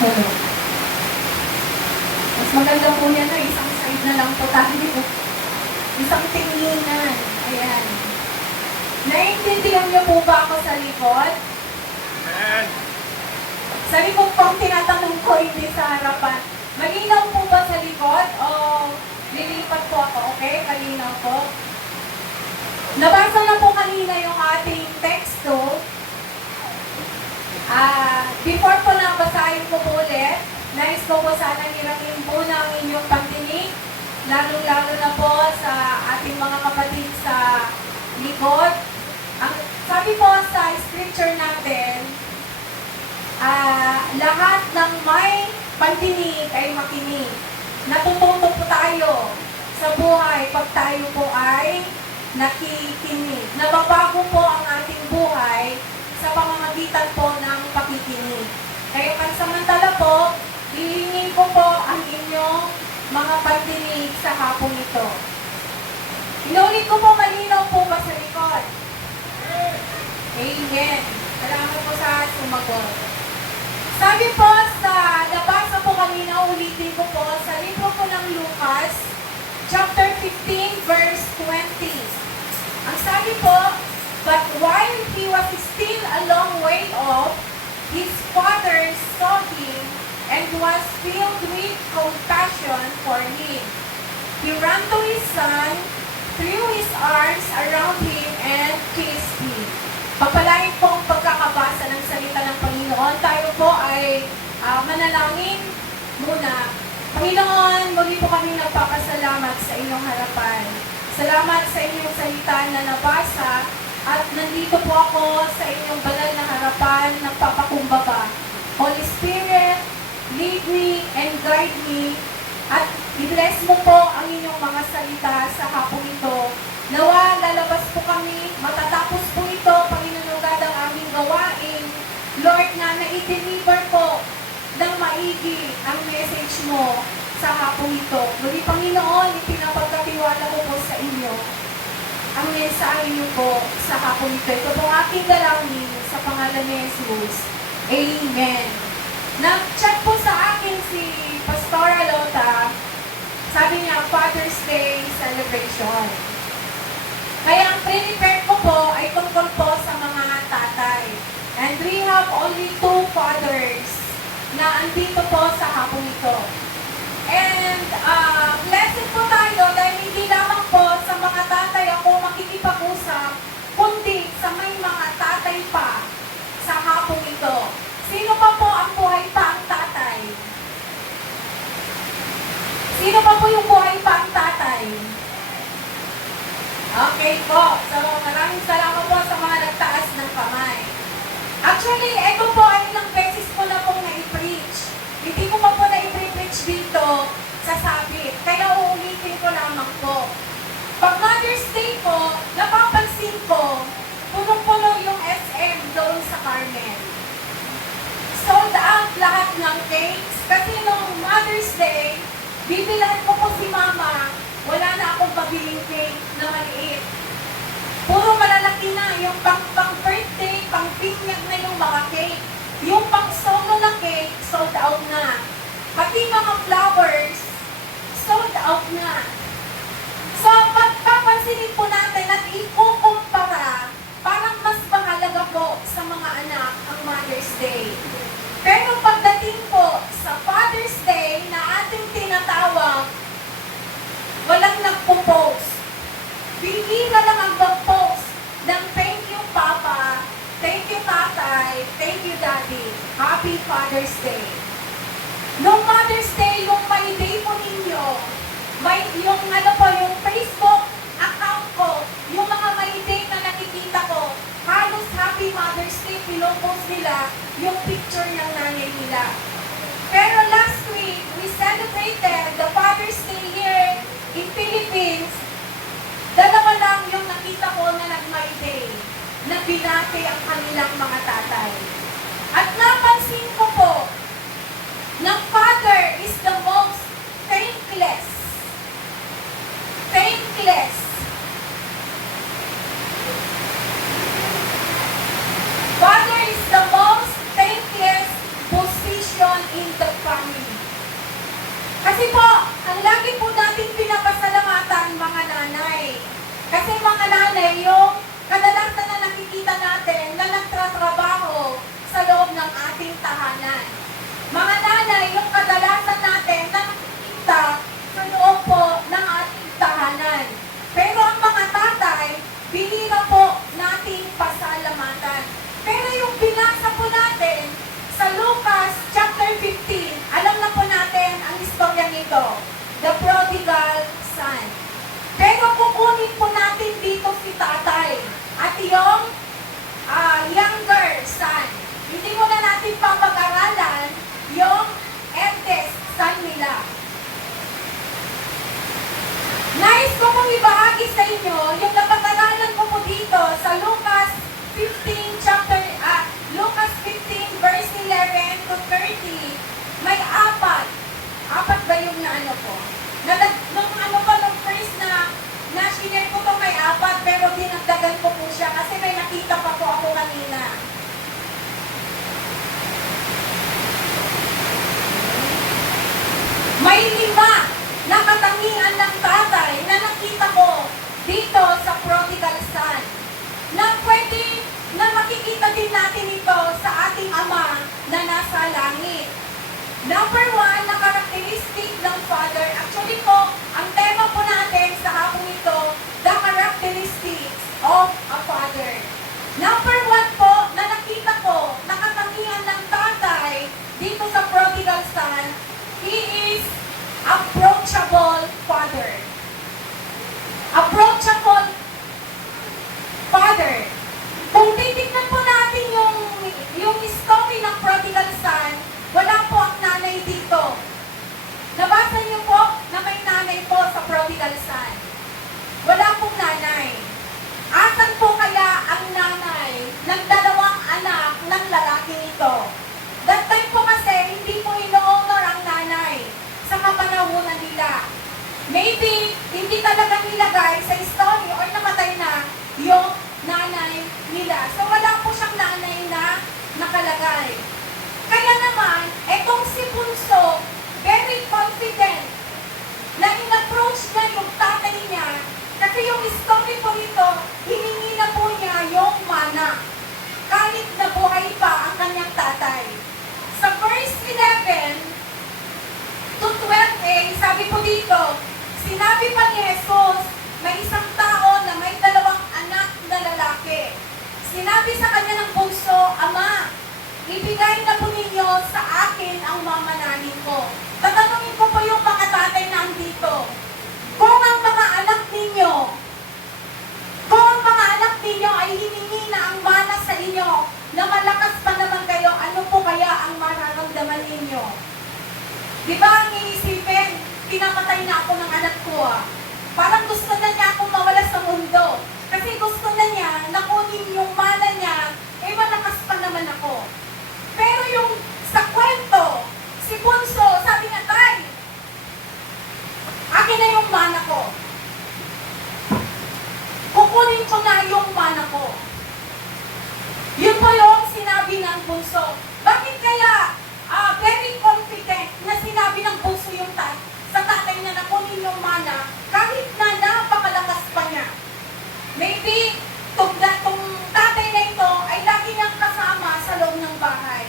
Hello. Mas maganda po yan na isang side na lang po tayo. Isang tinginan. Ayan. Naiintindihan niyo po ba ako sa likod? Amen. Sa likod po ang tinatanong ko, hindi sa harapan. Malinaw po ba sa likod? O lilipat po ako, okay? Kalinaw po. Nabasa na po kanina yung ating teksto. Before po na basahin ko po ulit, nais ko po sana niramin po ng inyong pandinig, lalo-lalo na po sa ating mga kapatid sa likod. Ang sabi po sa scripture natin, lahat ng may pandinig ay makinig. Natututo po tayo sa buhay pag tayo po ay nakikinig. Nababago po ang ating buhay sa pamamagitan po ng pakikinig. Kaya pansamantala po, hilingin ko po ang inyong mga pandinig sa hapong ito. Inulit ko po, malinaw po ba sa likod? Amen. Salamat po sa sumagot. Sabi po sa nabasa po kanina, ulitin ko po sa libro po ng Lucas, chapter 15, verse 20. Ang sabi po, but while he was still a long way off, his father saw him and was filled with compassion for him. He ran to his son, threw his arms around him, and kissed him. Pagpalain po ang pagkakabasa ng salita ng Panginoon. Tayo po ay manalangin muna. Panginoon, muli po kami nagpapasalamat sa inyong harapan. Salamat sa inyong salita na nabasa at nandito po ako sa inyong banal na harapan, nagpapakumbaba. Holy Spirit, lead me and guide me at i-bless mo po ang inyong mga salita sa hapong ito. Nawa, lalabas po kami, matatapos po ito, Panginoon God, ang aming gawain. Lord, na i-deliver po ng maigi ang message mo sa hapong ito. Muli, Panginoon, ipinapagkatiwala ko po sa inyo ang mensahe niyo po sa hapong ito. Ito po aking dalangin sa pangalan ni Jesus. Amen. Nag-chat po sa akin si Pastora Lota. Sabi niya, Father's Day celebration. Kaya ang prepare ko po ay tungkol po sa mga tatay. And we have only 2 fathers na andito po sa hapong ito. And blessed po tayo dahil hindi lamang po sa mga tatay ako makikipag-usap, kundi sa may mga tatay pa sa hapong ito. Sino pa po ang buhay pa ang tatay? Sino pa po yung buhay pa ang tatay? Okay po. So, maraming salamat po sa mga nagtaas ng kamay. Actually, ito po ay ilang beses ko na pong na-preach. Hindi ko pa po na-preach dito sa sabit. Kaya uulitin ko lamang po. Pag Mother's Day po, napapansin ko, punong-puno yung SM doon sa Carmen. Sold out lahat ng cakes. Kasi nung Mother's Day, bibilan ko po si Mama, wala na akong pabiling cake na maliit. Puro malalaki na, yung pang-birthday, pang-pinyag na yung mga cake. Yung pang-solo na cake, sold out na. Pati mga flowers, sold out na. So, pagpapansinin po natin at ikukumpara, parang mas mahalaga po sa mga anak ang Mother's Day. Pero pagdating po sa Father's Day na ating tinatawag, walang nagpo-post. Bihira lang ang mag-post ng thank you Papa, thank you Tatay, thank you Daddy, Happy Father's Day. Noong Mother's Day, yung may day po ninyo, may yung yung Facebook account ko, yung mga may day na nakikita ko, halos Happy Mother's Day, pinupost nila yung picture ng nanay nila. Pero last week, we celebrated the Father's Day here in Philippines. Dalawa lang yung nakita ko na nag-my day, na binati ang kanilang mga tatay. At napansin ko po, na father is the most thankless. Thankless. Father is the most thankless position in Kasi po, ang lagi po natin pinapasalamatan mga nanay. Kasi mga nanay, yung kadalasan na nakikita natin na nagtatrabaho sa loob ng ating tahanan. Mga nanay, yung kadalasan natin na nakikita sa loob po ng ating tahanan. Pero ang mga tatay, bihira po nating pasalamatan. Pero yung binasa po natin sa Lucas chapter 15, alam na po natin ang istorya nito, the prodigal son. Pero kukunin po natin dito si tatay at yung younger son. Hindi muna natin papag-aralan yung eldest son nila. Nais ko pong ibahagi sa inyo yung napag-aralan ko po dito sa Lucas 15 Lucas 15 verse 11 to 30. May apat ba yung naano ko? Nung first na share ko to may apat, pero dinagdagan ko po siya kasi may nakita pa po ako kanina. May 5 na katangian ng tatay na nakita ko dito sa prodigal son. Na makikita din natin ito sa ating Ama na nasa langit. Number 1 na characteristic ng Father. Actually po, ang tema po natin sa hapon ito, the characteristics of a Father. Number 1 po na nakita ko, na katangian ng tatay dito sa prodigal son, he is approachable Father. Approachable Father. Kung titignan po natin yung story ng prodigal son, wala po ang nanay dito. Nabasa niyo po na may nanay po sa prodigal son. Wala pong nanay. Asan po kaya ang nanay ng 2 anak ng lalaki nito? That time po kasi, hindi po ino-honor ang nanay sa kapanahunan nila. Maybe, hindi talaga nilagay sa story or namatay na yung nanay nila. So, wala po siyang nanay na nakalagay. Kaya naman, etong si Bunso, very confident na in-approach niya yung tatay niya kasi yung story po nito, hiningi na po niya yung mana kahit na buhay pa ang kanyang tatay. Sa verse 11 to 12a, sabi po dito, sinabi pa ni Jesus, may isang tao na may 2 anak na lalaki. Sinabi sa kanya ng bunso, Ama, ibigay na po ninyo sa akin ang mamanahin ko. Tatanungin ko po yung mga tatay na andito. Kung ang mga anak ninyo ay hiningi na ang mana sa inyo, na malakas pa naman kayo, ano po kaya ang mararamdaman ninyo? Di ba ang iisipin, pinamatay na ako ng anak ko Parang gusto na niya akong mawala sa mundo. Kasi gusto na niya na kunin yung mana niya, malakas pa naman ako. Pero yung sa kwento, si Bunso, sabi niya, Tay, akin na yung mana ko. Kukunin ko na yung mana ko. Yun po yung sinabi ng Bunso. Bakit kaya very confident na sinabi ng Bunso yung sa tatay niya na kunin yung mana kahit na napakalakas pa niya? Maybe, itong tatay na ito ay lagi niyang kasama sa loob ng bahay.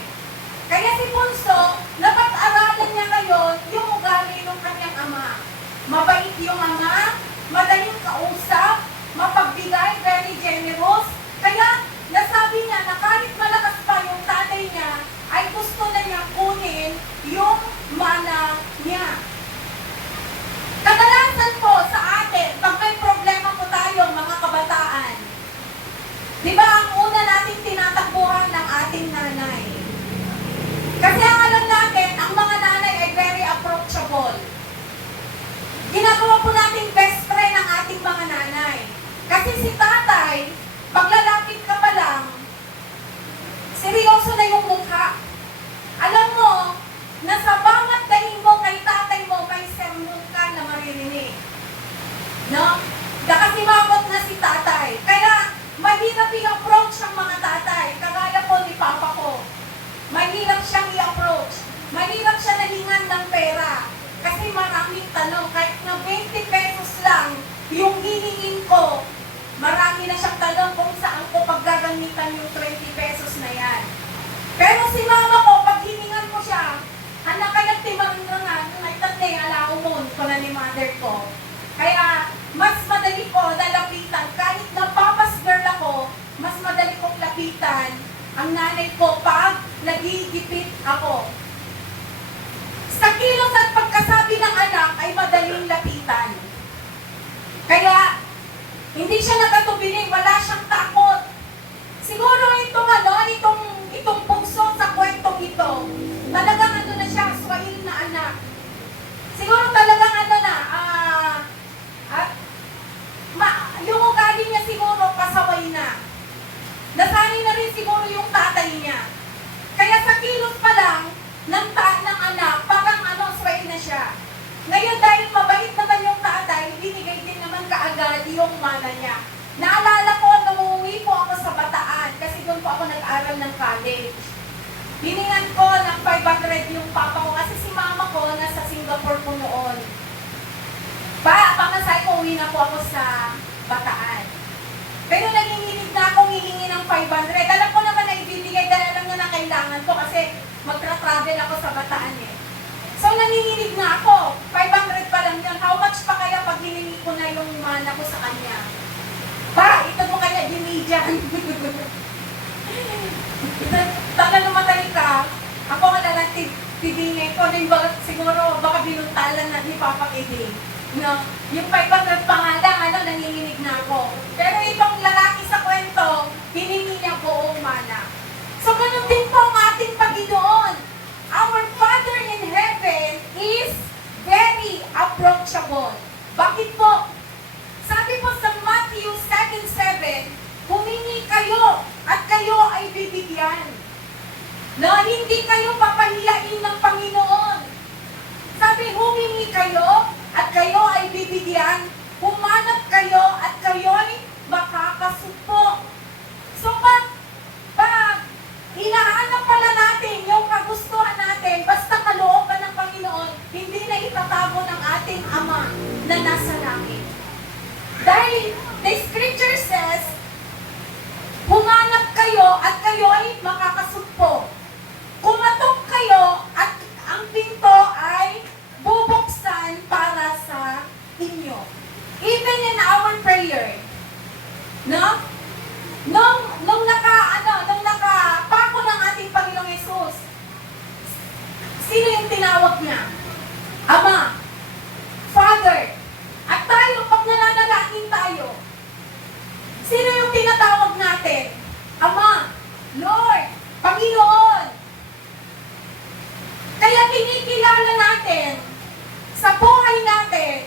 Kaya si Bunso, napag-aralan niya ngayon yung ugali ng kanyang ama. Mabait yung ama, madaling kausap, mapagbigay, very generous. Kaya nasabi niya na kahit malakas pa yung tatay niya, ay gusto na niya kunin yung mana niya. Kadalasan po sa atin, pag may problema po tayo mga kabataan, di ba ang una nating tinatakbuhan ng ating nanay? Kasi ang alam natin, ang mga nanay ay very approachable. Ginagawa po natin best friend ang ating mga nanay. Kasi si tatay, paglalapit ka pa lang, seryoso na yung mukha. Alam mo, na sa bawat dahin mo kay tatay mo, may sermon ka na maririnig. No? Nakasimangot na si tatay. Kaya, mahirap i-approach ang mga tatay. Kagaya po ni papa ko. Mahirap siyang i-approach. Mahirap siya nahingan ng pera. Kasi maraming tanong, kahit na 20 pesos lang yung hihingin ko, marami na siyang tanong kung saan ko paggagamitan yung 20 pesos na yan. Pero si mama ko, pag hiningan ko siya, anak kaya timarangan, may tatay, alao mo, ko na ni mother ko. Kaya, mas madali ko nalapitan, kahit na papas girl ako, mas madali kong lapitan ang nanay ko pag nagigipit ako. Sa kilos at pagkasabi ng anak ay madaling lapitan. Kaya, hindi siya nakatubiling, wala siyang takot. Siguro itong bugso sa kwentong ito, talagang ano na siya, swail na anak. Siguro talagang yung ugali niya siguro pasaway na. Nasanay na rin siguro yung tatay niya. Kaya sa kilos pa lang, ng anak, parang swail na siya. Ngayon dahil mabait naman yung tatay, binigay din naman kaagad yung mana niya. Naalala ko, nung umuwi po ako sa Bataan, kasi doon po ako nag-aral ng college. Hiningan ko ng 500 yung papa ko, kasi si mama ko nasa Singapore po noon. Pamasay ko, uwi na po ako sa Bataan. Pero nanginginig na akong hihingi ng 500. Alam ko naman na ibibigay, dahil alam na kailangan ko kasi magtra-travel ako sa Bataan eh. So nanginginig na ako, 500 pa lang yun. How much pa kaya pag hiningi ko na yung mana ko sa kanya? Ito mo kaya dinidyan. Taka namatay ka, ako nga lang tibingin ko, siguro baka binuntalan na ni Papa Kiding. No? Yung 500 pa nga lang, nanginginig na ako. Pero itong lalaki sa kwento, hiningi niya buong mana. So ganun din po ang ating Panginoon. Our Father in Heaven is very approachable. Bakit po? Sabi po sa Matthew 7:7, humingi kayo at kayo ay bibigyan. Na hindi kayo papahiyain ng Panginoon. Sabi, humingi kayo at kayo ay bibigyan. Humanap kayo at kayo ay makakasupok. So pag hinahanap pala natin yung kagustuhan natin, basta kalooban ng Panginoon, hindi na itatago ng ating Ama na nasa langit. Dahil the scripture says, humanap kayo at kayo ay makakasugpo. Kumatok kayo at ang pinto ay bubuksan para sa inyo. Even in our prayer, no? Nung nakapako ng ating Panginoong Yesus, sino yung tinawag niya? Ama, Father. At tayo, pag nananalangin tayo, sino yung tinatawag natin? Ama, Lord, Panginoon. Kaya kinikilala natin sa buhay natin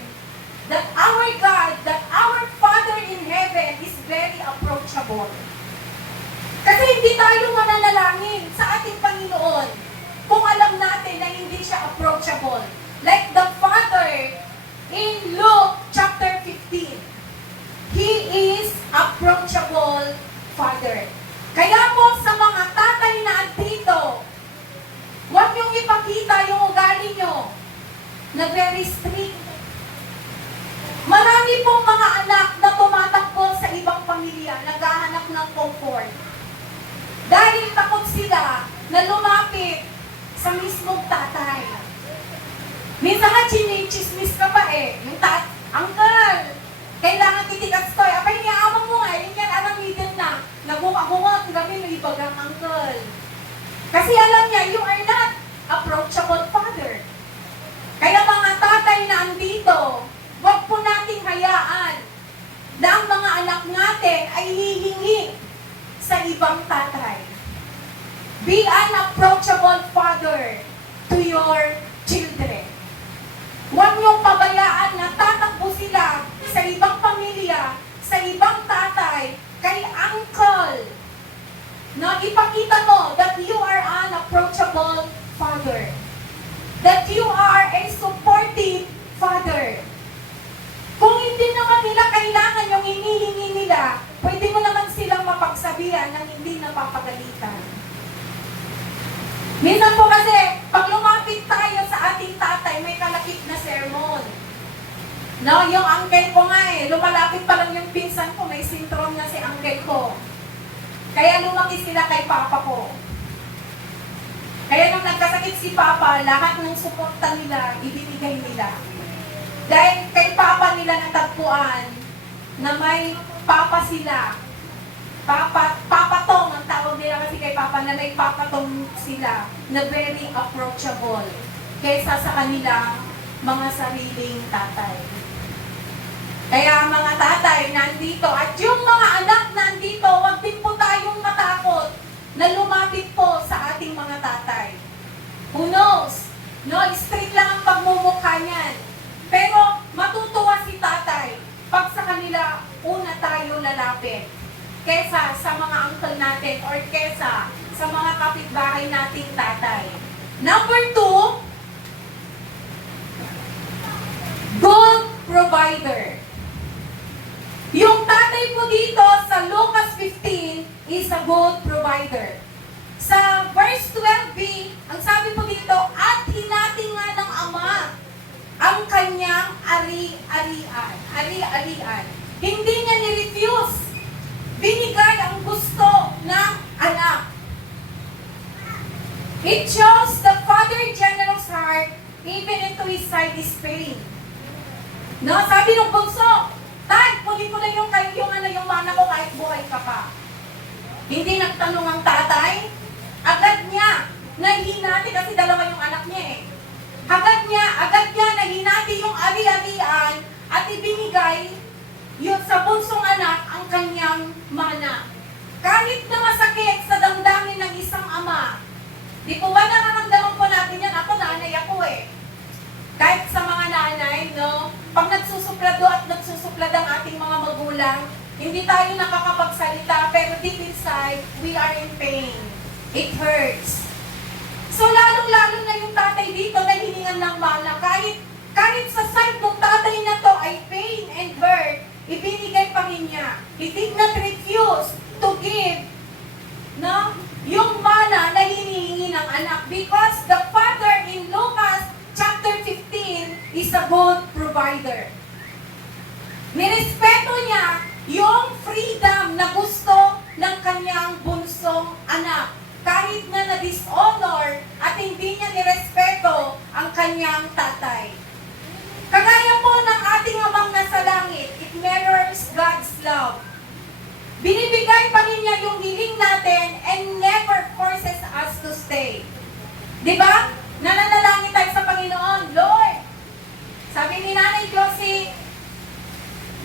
that our God, that our Father in heaven is very approachable. Kasi hindi tayo mananalangin sa ating Panginoon kung alam natin na hindi siya approachable. Like the Father in Luke chapter 15. He is approachable Father. Kaya po sa mga tatay na andito, huwag niyong ipakita yung ugali niyo na very strict. Marami pong mga anak na tumatakbo sa ibang pamilya, naghahanap ng comfort. Dahil takot sila na lumapit sa mismong tatay. Minsan nga chinichismis ka pa eh. Yung Uncle, kailangan titigas to. Apay niya, amang mo nga, yun yan, arang middle na. Nagunga-gunga, kami no ibagang uncle. Kasi alam niya, you are not approachable father. Kaya mga tatay na andito, huwag po nating hayaan na ang mga anak natin ay hihingi sa ibang tatay. Be an approachable father to your children. Huwag niyong pabayaan na tatakbo sila sa ibang pamilya, sa ibang tatay, kay uncle. Na ipakita mo that you are an approachable father. That you are a supportive father. Kung hindi naman nila kailangan yung hinihingi nila, pwede mo naman silang mapagsabihan ng hindi napapagalitan. Minsan po kasi, pag lumapit tayo sa ating tatay, may kalakip na No, yung uncle ko nga lumalapit pa lang yung pinsan ko, may syndrome na si uncle ko. Kaya lumaki sila kay papa ko. Kaya nung nagkasakit si papa, lahat ng suporta nila, ibinigay nila. Dahil kay papa nila natagpuan na may papa sila. Papatong ang tawag nila kasi kay papa na may papatong sila na very approachable kaysa sa kanilang mga sariling tatay. Kaya mga tatay nandito at yung mga anak nandito, wag din po tayong matakot na lumapit po sa ating mga tatay. Who knows? No, strict lang ang pagmumukha niyan. Pero matutuwa si tatay pag sa kanila una tayo lalapit kesa sa mga uncle natin or kesa sa mga kapitbahay nating tatay. Number 2, good provider. Yung tatay po dito sa Lucas 15 is a good provider. Sa verse 12b, ang sabi po dito, at hinati nga ng ama ang kanyang ari-arian. Hindi niya ni-refuse. Binigay ang gusto ng anak. It shows the Father generous heart even into his side is pain. No, sabi ng bunso, Tay, kunin ko na yung mana ko kahit buhay ka pa. Hindi nagtanong ang tatay, agad niya nahinati kasi dalawa yung anak niya Agad niya nahinati yung ari-arian at ibinigay yun sa bunsong anak ang kanyang mana. Kahit na masakit sa damdamin ng isang ama, di po ba nararamdaman po natin yan? Ako, nanay ako Kahit sa mga nanay, no? Pag nagsusuplado at nagsusuplad ang ating mga magulang, hindi tayo nakakapagsalita, pero deep inside, we are in pain. It hurts. So, lalong-lalo na yung tatay dito na hiningan ng mana, kahit sa side ng tatay na to ay pain and hurt, ibinigay pa rin niya. He did not refuse to give, no? Yung mana na hinihingi ng anak because the father in Lucas chapter 15 is a good provider. Nirespeto niya yung freedom na gusto ng kanyang bunsong anak. Kahit na na-dishonor at hindi niya nirespeto ang kanyang tatay. Kagaya po ng ating amang nasa langit, it mirrors God's love. Binibigay pa rin niya yung hiling natin and never forces us to stay. Diba? Nananalangin tayo sa Panginoon, Lord, sabi ni Nanay Josie,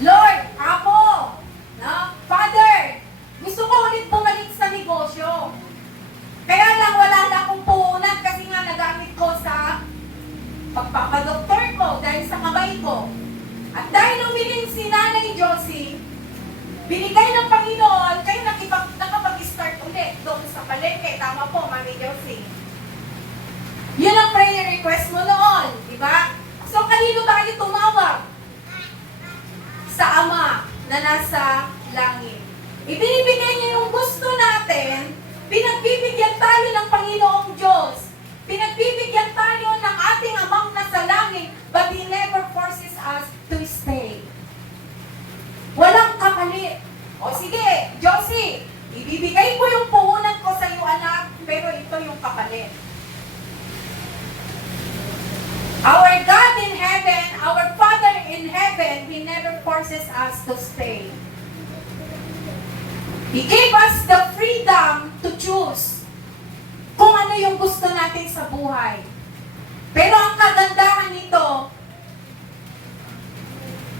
Lord, Apo, no? Father, gusto ko ulit bumalik sa negosyo. Kaya lang wala na akong puhunan kasi nga nagamit ko sa pagpapadoktor ko dahil sa kamay ko. At dahil umiling si Nanay Josie, binigay ng Panginoon, kayo nakapag-start ulit doon sa palengke. Tama po, Mami Josie. Yun ang prayer request mo noon, di ba? So, kanino tayo tumawag? Sa Ama na nasa langit. Ibinibigay niya yung gusto natin, pinagbibigyan tayo ng Panginoong Diyos. Pinagbibigyan tayo ng ating Amang nasa langit, but He never forces us to stay. Walang kapalit. O sige, Josie, ibibigay ko yung puhunan ko sa iyo, anak, pero ito yung kapalit. Our God in heaven, our Father in heaven, He never forces us to stay. He gave us the freedom to choose kung ano yung gusto natin sa buhay. Pero ang kagandahan nito,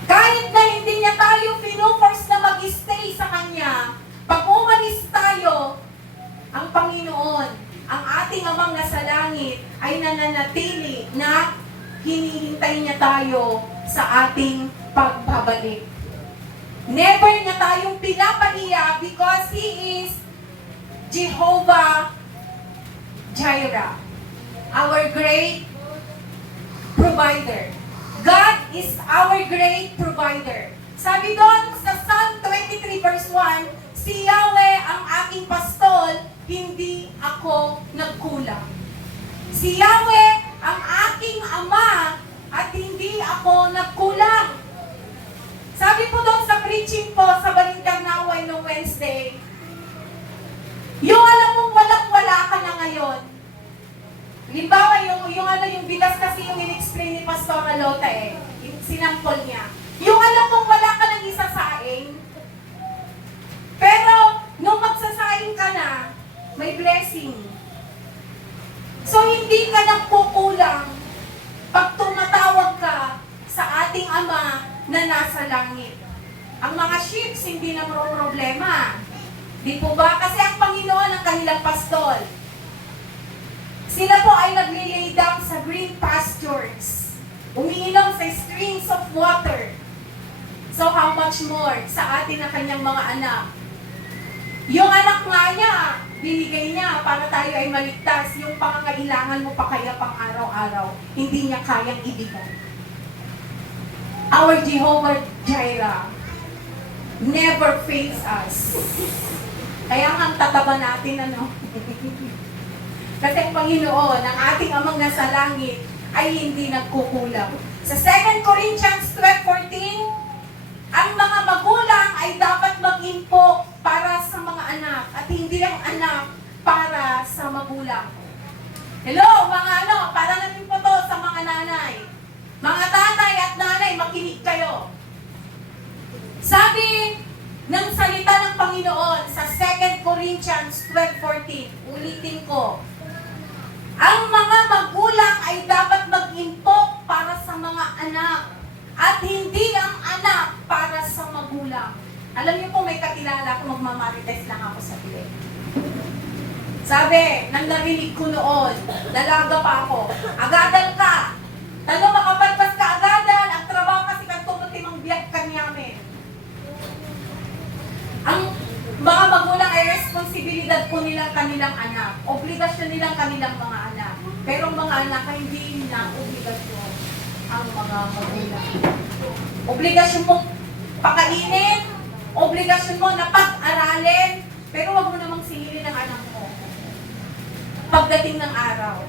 kahit na hindi niya tayo pinuforce na mag-stay sa Kanya, pag umalis tayo, ang Panginoon, ang ating Amang nasa langit, ay nananatili na hinihintay niya tayo sa ating pagbabalik. Never niya tayong pinapahiya because He is Jehovah Jireh, our great provider. God is our great provider. Sabi doon sa Psalm 23 verse 1, si Yahweh ang aking pastol, hindi ako nagkulang. Si Yahweh ang aking ama at hindi ako nagkulang. preaching po sa Balintang Naway no Wednesday, yung alam mong walang-wala ka na ngayon. Halimbawa, yung bigas kasi yung in-explain ni Pastor Alota yung sinampol niya. Yung alam mong wala ka nang isasaing, pero nung magsasaing ka na, may blessing. So, hindi ka nang kukulang pag tumatawag ka sa ating Ama na nasa langit. Ang mga sheep, hindi na problema. Di po ba? Kasi ang Panginoon ang kanilang pastol. Sila po ay nagli-lay down sa green pastures. Umiinom sa streams of water. So how much more sa atin na kanyang mga anak? Yung anak nga niya, binigay niya para tayo ay maligtas. Yung pangangailangan mo pa kaya pang araw-araw, hindi niya kayang ibigay. Our Jehovah Jireh never fails us. Kaya nga ang tataba natin, ano? Kasi ang Panginoon, ang ating Amang nasa langit, ay hindi nagkukulang. Sa 2 Corinthians 12:14, ang mga magulang ay dapat mag-impok para sa mga anak at hindi ang anak para sa magulang. Hello, mga para namin po to sa mga nanay. Mga tatay at nanay, makinig kayo. Sabi ng salita ng Panginoon sa 2 Corinthians 12:14, ulitin ko, ang mga magulang ay dapat mag-impok para sa mga anak at hindi ang anak para sa magulang. Alam niyo po, may kakilala ko, magmamarites lang ako sa bilik. Sabi, nang narinig ko noon, dalaga pa ako, agadal ka. Tanong makapalpas ka agadal, ang trabaho kasi kantumot-timang biyak kanyamin. Ang mga magulang ay responsibilidad po nilang kanilang anak. Obligasyon nilang kanilang mga anak. Pero ang mga anak ay hindi na obligasyon ang mga magulang. Obligasyon mo pakainin, obligasyon mo na pag-aralin, pero wag mo namang singilin ang anak mo. Pagdating ng araw.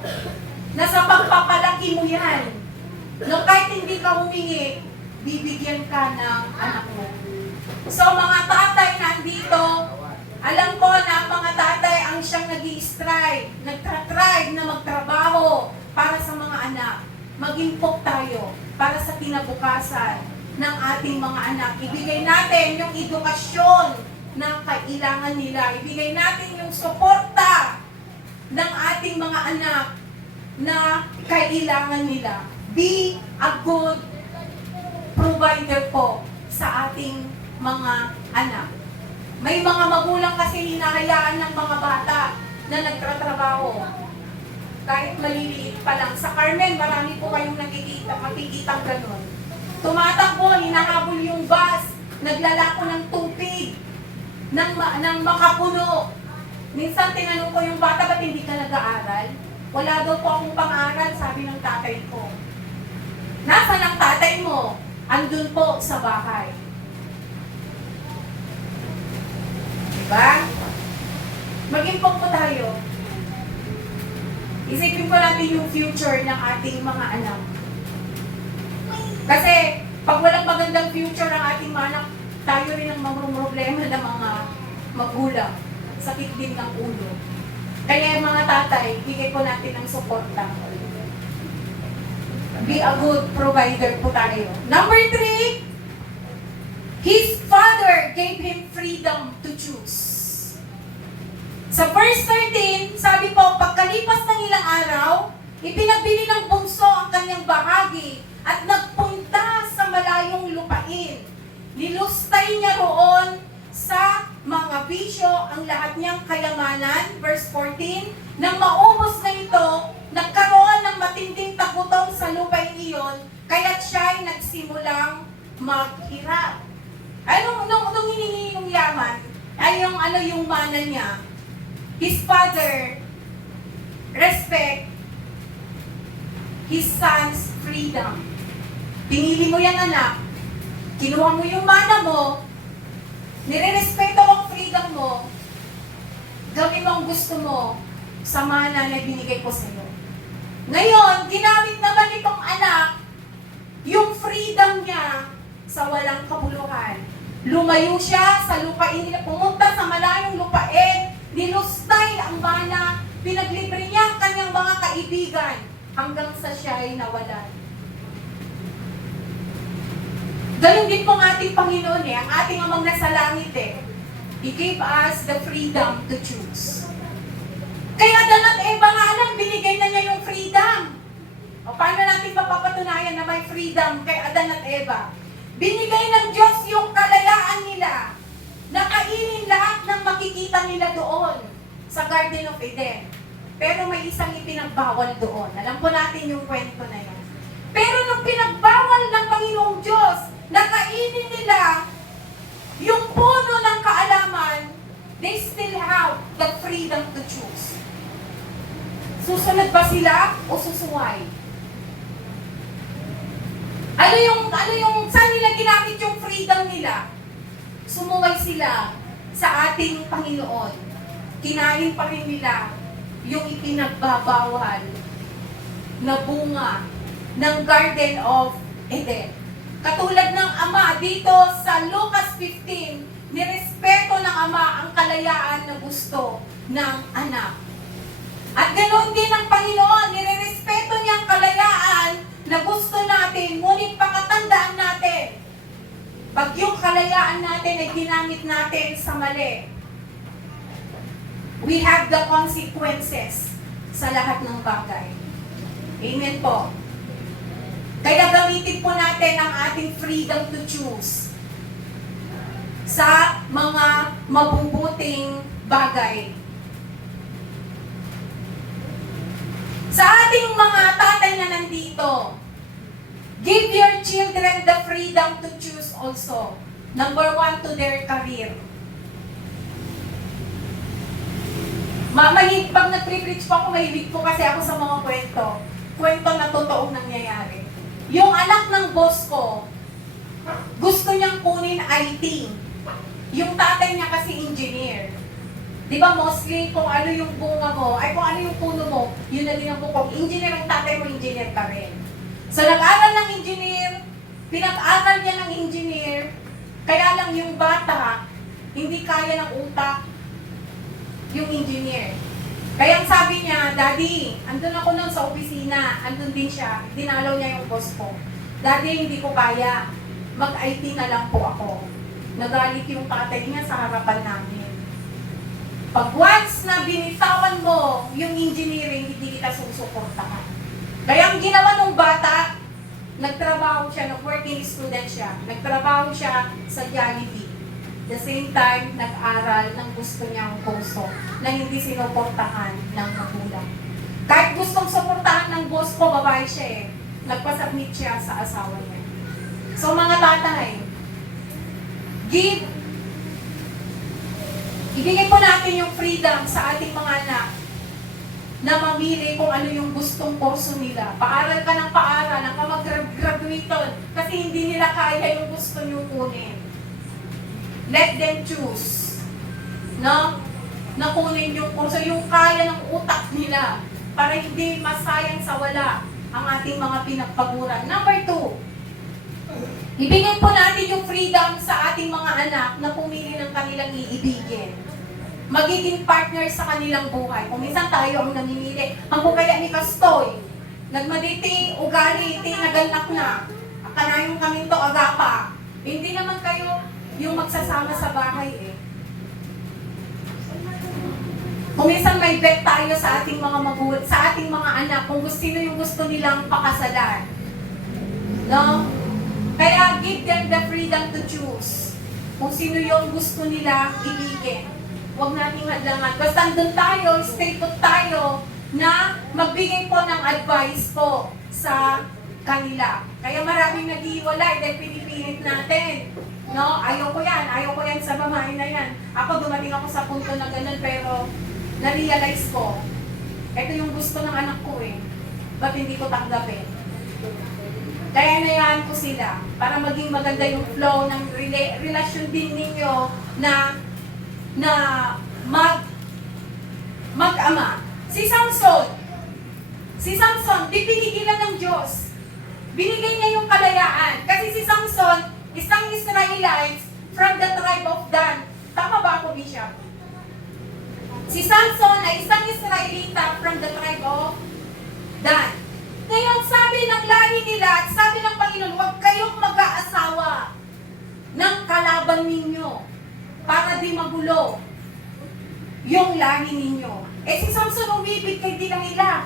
Nasa pagpapalaki mo yan. No, kahit hindi ka humingi, bibigyan ka ng anak mo. So mga tatay nandito, alam ko na ang mga tatay ang siyang nag-i-strive, nagtra-tribe na magtrabaho para sa mga anak. Mag-impok tayo para sa kinabukasan ng ating mga anak. Ibigay natin yung edukasyon na kailangan nila. Ibigay natin yung suporta ng ating mga anak na kailangan nila. Be a good provider po sa ating mga anak. May mga magulang kasi hinahayaan ng mga bata na nagtatrabaho. Kahit maliliit pa lang. Sa Carmen, marami po kayong makikitang ganun. Tumatakbo, hinahabol yung bus, naglalako ng tubig, ng makapuno. Minsan tinanong ko yung bata, ba't hindi ka nag-aaral? Wala daw po akong pang-aral, sabi ng tatay ko. Nasaan ang tatay mo? Andun po sa bahay. Diba? Mag-impok po tayo. Isipin po natin yung future ng ating mga anak. Kasi, pag walang magandang future ng ating mga anak, tayo rin ang problema ng mga magulang. Sakit din ng ulo. Kaya mga tatay, bigay po natin ng suporta. Be a good provider po tayo. Number 3, his father gave him freedom to choose. Sa verse 13, sabi po, pagkalipas ng ilang araw, ipinagbili ng bunso ang kanyang bahagi at nagpunta sa malayong lupain. Nilustay niya roon sa mga bisyo ang lahat niyang kayamanan. Verse 14, nang maubos na ito, nagkaroon ng matinding tagutom sa lupain iyon, kaya't siya ay nagsimulang maghirap. Nung hinihingi yung yaman, ay yung mana niya, his father respect his son's freedom. Pinili mo yan, anak. Kinuha mo yung mana mo. Nire-respeto ang freedom mo. Gawin mo ang gusto mo sa mana na binigay ko sa iyo. Ngayon, ginamit naman itong anak yung freedom niya sa walang kabuluhan. Lumayo siya sa lupain nila, pumunta sa malayong lupain, nilustay ang mana, pinaglibre niya ang kanyang mga kaibigan, hanggang sa siya ay nawalan. Ganon din po ang ating Panginoon ang ating amang nasa langit He gave us the freedom to choose. Kaya Adan at Eva nga lang, binigay na niya yung freedom. O paano natin papapatunayan na may freedom kay Adan at Eva? Binigay ng Diyos yung kalayaan nila na kainin lahat ng makikita nila doon sa Garden of Eden. Pero may isang ipinagbawal doon. Alam po natin yung kwento na yan. Pero nung pinagbawal ng Panginoong Diyos na kainin nila yung puno ng kaalaman, they still have the freedom to choose. Susunod ba sila o susuway? Ano yung, saan nila ginamit yung freedom nila? Sumuway sila sa ating Panginoon. Kinain pa rin nila yung ipinagbabawal na bunga ng Garden of Eden. Katulad ng Ama, dito sa Lucas 15, nirespeto ng Ama ang kalayaan na gusto ng anak. At ganoon din ang Panginoon, nirerespeto niya ang kalayaan na gusto natin, ngunit pakatandaan natin, pag yung kalayaan natin ay ginamit natin sa mali, we have the consequences sa lahat ng bagay. Amen po. Kaya gamitin po natin ang ating freedom to choose sa mga mabubuting bagay. Sa ating mga tatay na nandito, give your children the freedom to choose also. Number 1, to their career. Pag nag-preach po ako, mahilig po kasi ako sa mga kwento na totoong nangyayari. Yung anak ng boss ko, gusto niyang kunin IT. Yung tatay niya kasi engineer. Di ba mostly kung ano yung bunga mo, ay kung ano yung puno mo, yun na din ang bukong. Engineer ang tatay mo, engineer ka rin. So nag-aral ng engineer, pinag-aral niya ng engineer, kaya lang yung bata, hindi kaya ng utak yung engineer. Kaya ang sabi niya, Daddy, andun ako nun sa opisina, andun din siya, dinalaw niya yung boss ko. Daddy, hindi ko kaya, mag-IT na lang po ako. Nagalit yung tatay niya sa harapan namin. Pag once na binitawan mo yung engineering, hindi kita susuportahan. Kaya ang ginawa ng bata, nagtrabaho siya, working student siya, nagtrabaho siya sa Jollibee. The same time, nag-aral ng gusto niyang kurso na hindi sinuportahan ng magulang. Kahit gustong suportahan ng boss ko, babae siya nagpasubmit siya sa asawa niya. So mga tatay, ibigay po natin yung freedom sa ating mga anak na mamili kung ano yung gustong kurso nila. Paaral ka ng paaral, ang ka mag-graduate kasi hindi nila kaya yung gusto nyo kunin. Let them choose. No? Na kunin yung kurso, yung kaya ng utak nila para hindi masayang sa wala ang ating mga pinagpaguran. Number 2, ibigay po natin yung freedom sa ating mga anak na pumili ng kanilang iibigin. Magiging partner sa kanilang buhay. Kung minsan tayo ang namimili, ang kaya ni Kastoy, nagmaditi, ugali, tinaganak na, akanayong kami to agapa. Hindi naman kayo yung magsasama sa bahay Kung minsan may bet tayo sa ating mga magulang, sa ating mga anak, kung sino yung gusto nilang pakasalan. No? Kaya give them the freedom to choose. Kung sino yung gusto nila ibigin. Huwag nating hadlangan. Basta andun tayo, stay put tayo na magbigay po ng advice po sa kanila. Kaya maraming nag-iwalay dahil pinipilit natin. No? Ayaw ko yan sa babae na yan. Ako dumating ako sa punto na ganun pero na-realize ko, ito yung gusto ng anak ko ba't hindi ko tanggapin? Kaya nayaan ko sila para maging maganda yung flow ng relasyon din ninyo na mag-ama. Si Samson, di pinigilan ng Diyos. Binigay niya yung kalayaan. Kasi si Samson, isang Israelite, from the tribe of Dan. Tama ba ako, Bishop? Si Samson ay isang Israelita from the tribe of Dan. Ngayon, sabi ng lahi nila at sabi ng Panginoon, huwag kayong mag-aasawa ng kalaban ninyo para di magulo yung lahi ninyo. Eh si Samson umibig kay Delilah.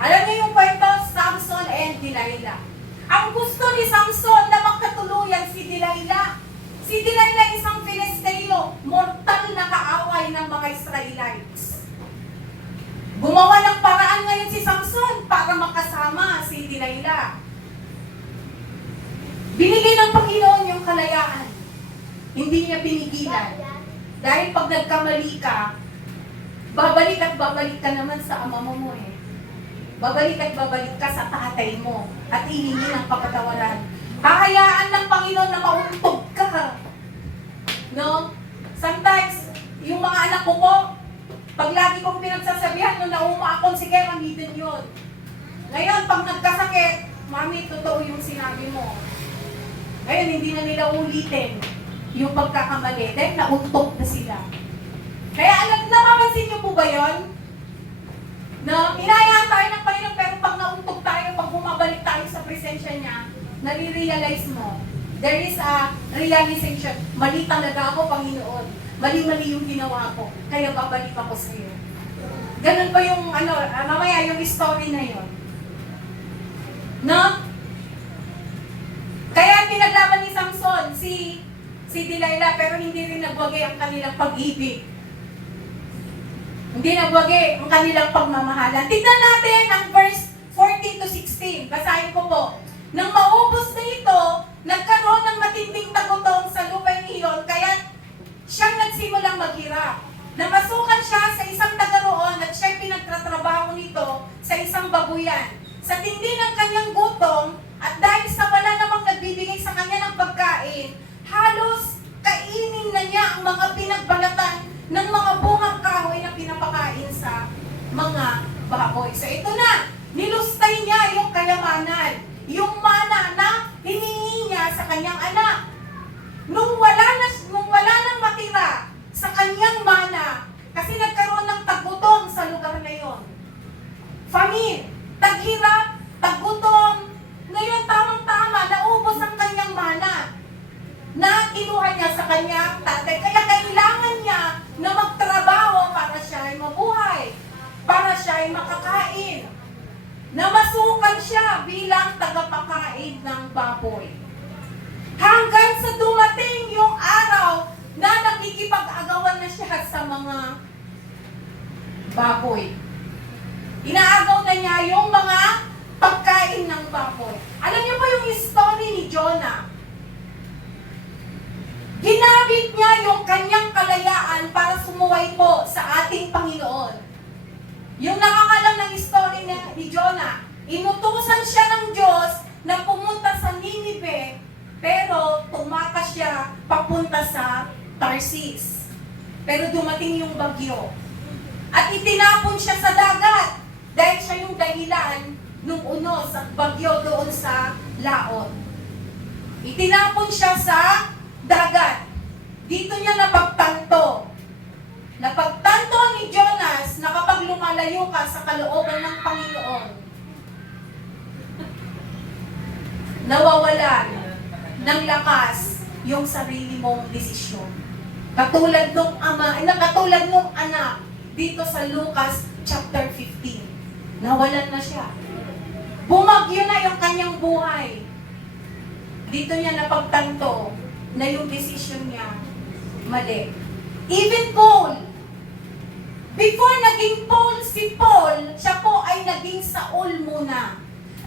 Alam niyo yung kwento, Samson and Delilah. Ang gusto ni Samson na magkatuluyan si Delilah. Si Delilah isang Filisteo, mortal na kaaway ng mga Israelites. Gumawa ng paraan ngayon si Samson para makasama si Delilah. Binigay ng Panginoon yung kalayaan. Hindi niya pinigilan. Dahil pag nagkamali ka, babalik at babalik ka naman sa ama mo eh. Babalik at babalik ka sa tatay mo at hihingi ng kapatawaran. Hahayaan ng Panginoon na mauntog ka. No? Sometimes, yung mga anak ko po, pag lagi kong pinagsasabihan, nung nauma akong, sige, gamitin yun. Ngayon, pag nagkasakit, Mami, totoo yung sinabi mo. Ngayon, hindi na nila ulitin yung pagkakamali dahil nauntog na sila. Kaya napapansin niyo po ba yun? Na inayaan tayo ng Panginoon pero pag nauntog tayo, pag bumabalik tayo sa presensya niya, nare-realize mo, there is a realization, mali talaga ako, Panginoon. Mali-mali yung ginawa ko, kaya babalik ako sa iyo. Ganun pa yung, mamaya yung story na yun. No? Kaya pinaglaban ni Samson si Delilah, pero hindi rin nagwagi ang kanilang pag-ibig. Hindi nagwagi ang kanilang pagmamahalan. Tignan natin ang verse 14 to 16. Basahin ko po. Nang maubos na ito, nagkaroon ng matinding tagutong sa lupay ni Iyon, kaya siyang nagsimulang maghirap. Namasukan siya sa isang taga roon at siya'y pinagtatrabaho nito sa isang babuyan. Sa tindi ng kanyang gutom at dahil sa wala namang nagbibigay sa kanya ng pagkain, halos kainin na niya ang mga pinagbalatan ng mga bungang kahoy na pinapakain sa mga baboy. So ito na, nilustay niya yung kayamanan, yung mana na hinihingi niya sa kanyang anak. Nung wala nang matira sa kanyang mana, kasi nagkaroon ng taggutom sa lugar na yon. Famine, taghirap, taggutom. Ngayon tamang-tama, naubos ang kanyang mana na kinuha niya sa kanyang tatay. Kaya kailangan niya na magtrabaho para siya ay mabuhay, para siya ay makakain. Namasukan siya bilang tagapakain ng baboy. Hanggang sa dumating yung araw na nakikipag-agawan na siya sa mga baboy. Inaagaw na niya yung mga pagkain ng baboy. Alam niyo po yung story ni Jonah. Ginamit niya yung kanyang kalayaan para sumuway po sa ating Panginoon. Yung nakakalam ng story ni Jonah, inutusan siya ng Diyos na pumunta sa Ninive, pero tumakas siya papunta sa Tarsis. Pero dumating yung bagyo. At itinapon siya sa dagat dahil siya yung dahilan nung unos at bagyo doon sa Laon. Itinapon siya sa dagat. Dito niya napagtanto. Napagtanto ni Jonas na kapag lumalayo ka sa kalooban ng Panginoon, nawawalan ng lakas yung sarili mong desisyon. Katulad nung katulad nung anak dito sa Lucas chapter 15. Nawalan na siya. Bumagyo na yung kanyang buhay. Dito niya napagtanto na yung desisyon niya mali. Even Paul, before naging Paul si Paul, siya po ay naging Saul muna.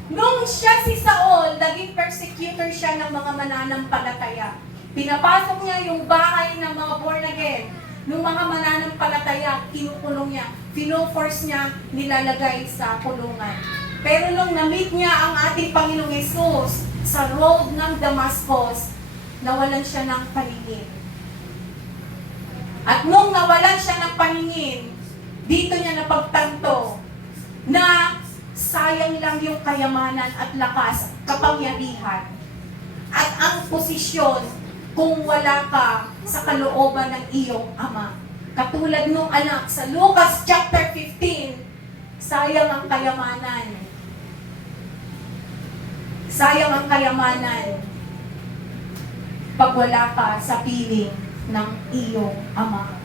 Nung siya si Saul, naging persecutor siya ng mga mananampalataya. Pinapasok niya yung bahay ng mga born again, ng mga mananampalataya, kinukulong niya, fino-force niya, nilalagay sa kulungan. Pero nung na-meet niya ang ating Panginoong Jesus sa road ng Damascus, nawalan siya ng paningin. At nung nawalan siya ng paningin, dito niya napagtanto na sayang lang yung kayamanan at lakas, kapangyarihan, at ang posisyon kung wala ka sa kalooban ng iyong ama. Katulad nung anak sa Lucas chapter 15, sayang ang kayamanan. Sayang ang kayamanan pag wala ka sa piling ng iyong ama.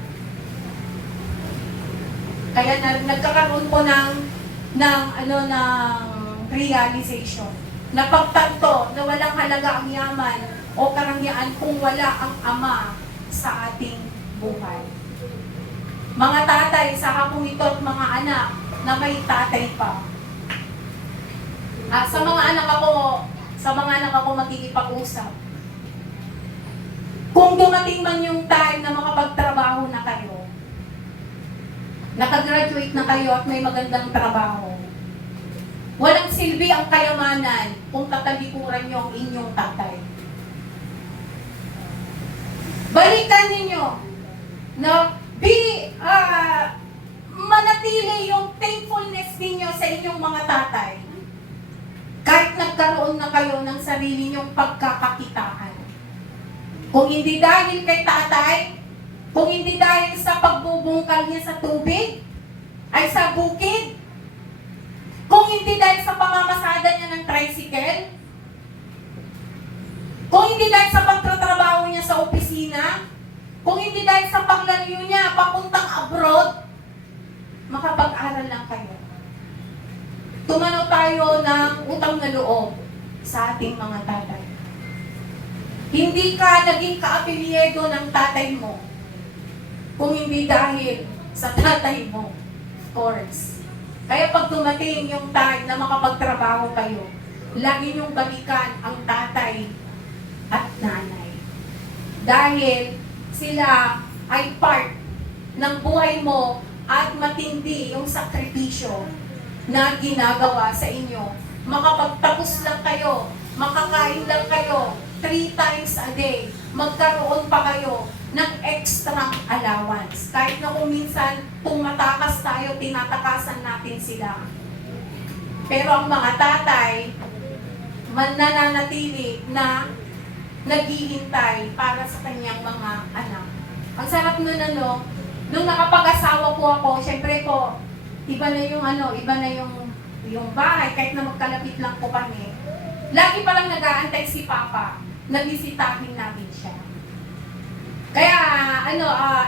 Kaya nagkakaroon ko ng realization. Napagtanto na walang halaga ang yaman o karangyaan kung wala ang ama sa ating buhay. Mga tatay, sa kung ito at mga anak na may tatay pa. Sa mga anak ako magkikipag-usap. Kung dumating man yung time na makapagtrabaho na kayo, nakagraduate na kayo at may magandang trabaho, walang silbi ang kayamanan kung tatalikuran nyo ang inyong tatay. Balikan ninyo na manatili yung thankfulness ninyo sa inyong mga tatay. Kahit nagkaroon na kayo ng sarili nyong pagkakakitaan. Kung hindi dahil kay tatay, kung hindi dahil sa pagbubungkal niya sa tubig, ay sa bukid, kung hindi dahil sa pamamasada niya ng tricycle, kung hindi dahil sa pagtatrabaho niya sa opisina, kung hindi dahil sa paglalayo niya papuntang abroad, makapag-aral lang kayo. Tumanaw tayo ng utang na loob sa ating mga tatay. Hindi ka naging kaapelyedo ng tatay mo kung hindi dahil sa tatay mo. Of course. Kaya pag dumating yung time na makapagtrabaho kayo, lagi niyong balikan ang tatay at nanay. Dahil sila ay part ng buhay mo at matindi yung sakripisyo na ginagawa sa inyo. Makapagtapos lang kayo, makakain lang kayo 3 times a day, magkaroon pa kayo ng extra allowance. Kahit na kung minsan tumatakas tayo, tinatakasan natin sila. Pero ang mga tatay, mananatili na naghihintay para sa kanyang mga anak. Ang sarap nun nung nakapag-asawa po ako, syempre po, iba na yung bahay, kahit na magkalapit lang po kami. Lagi palang nag-aantay si Papa, nabisitahin namin siya. Kaya,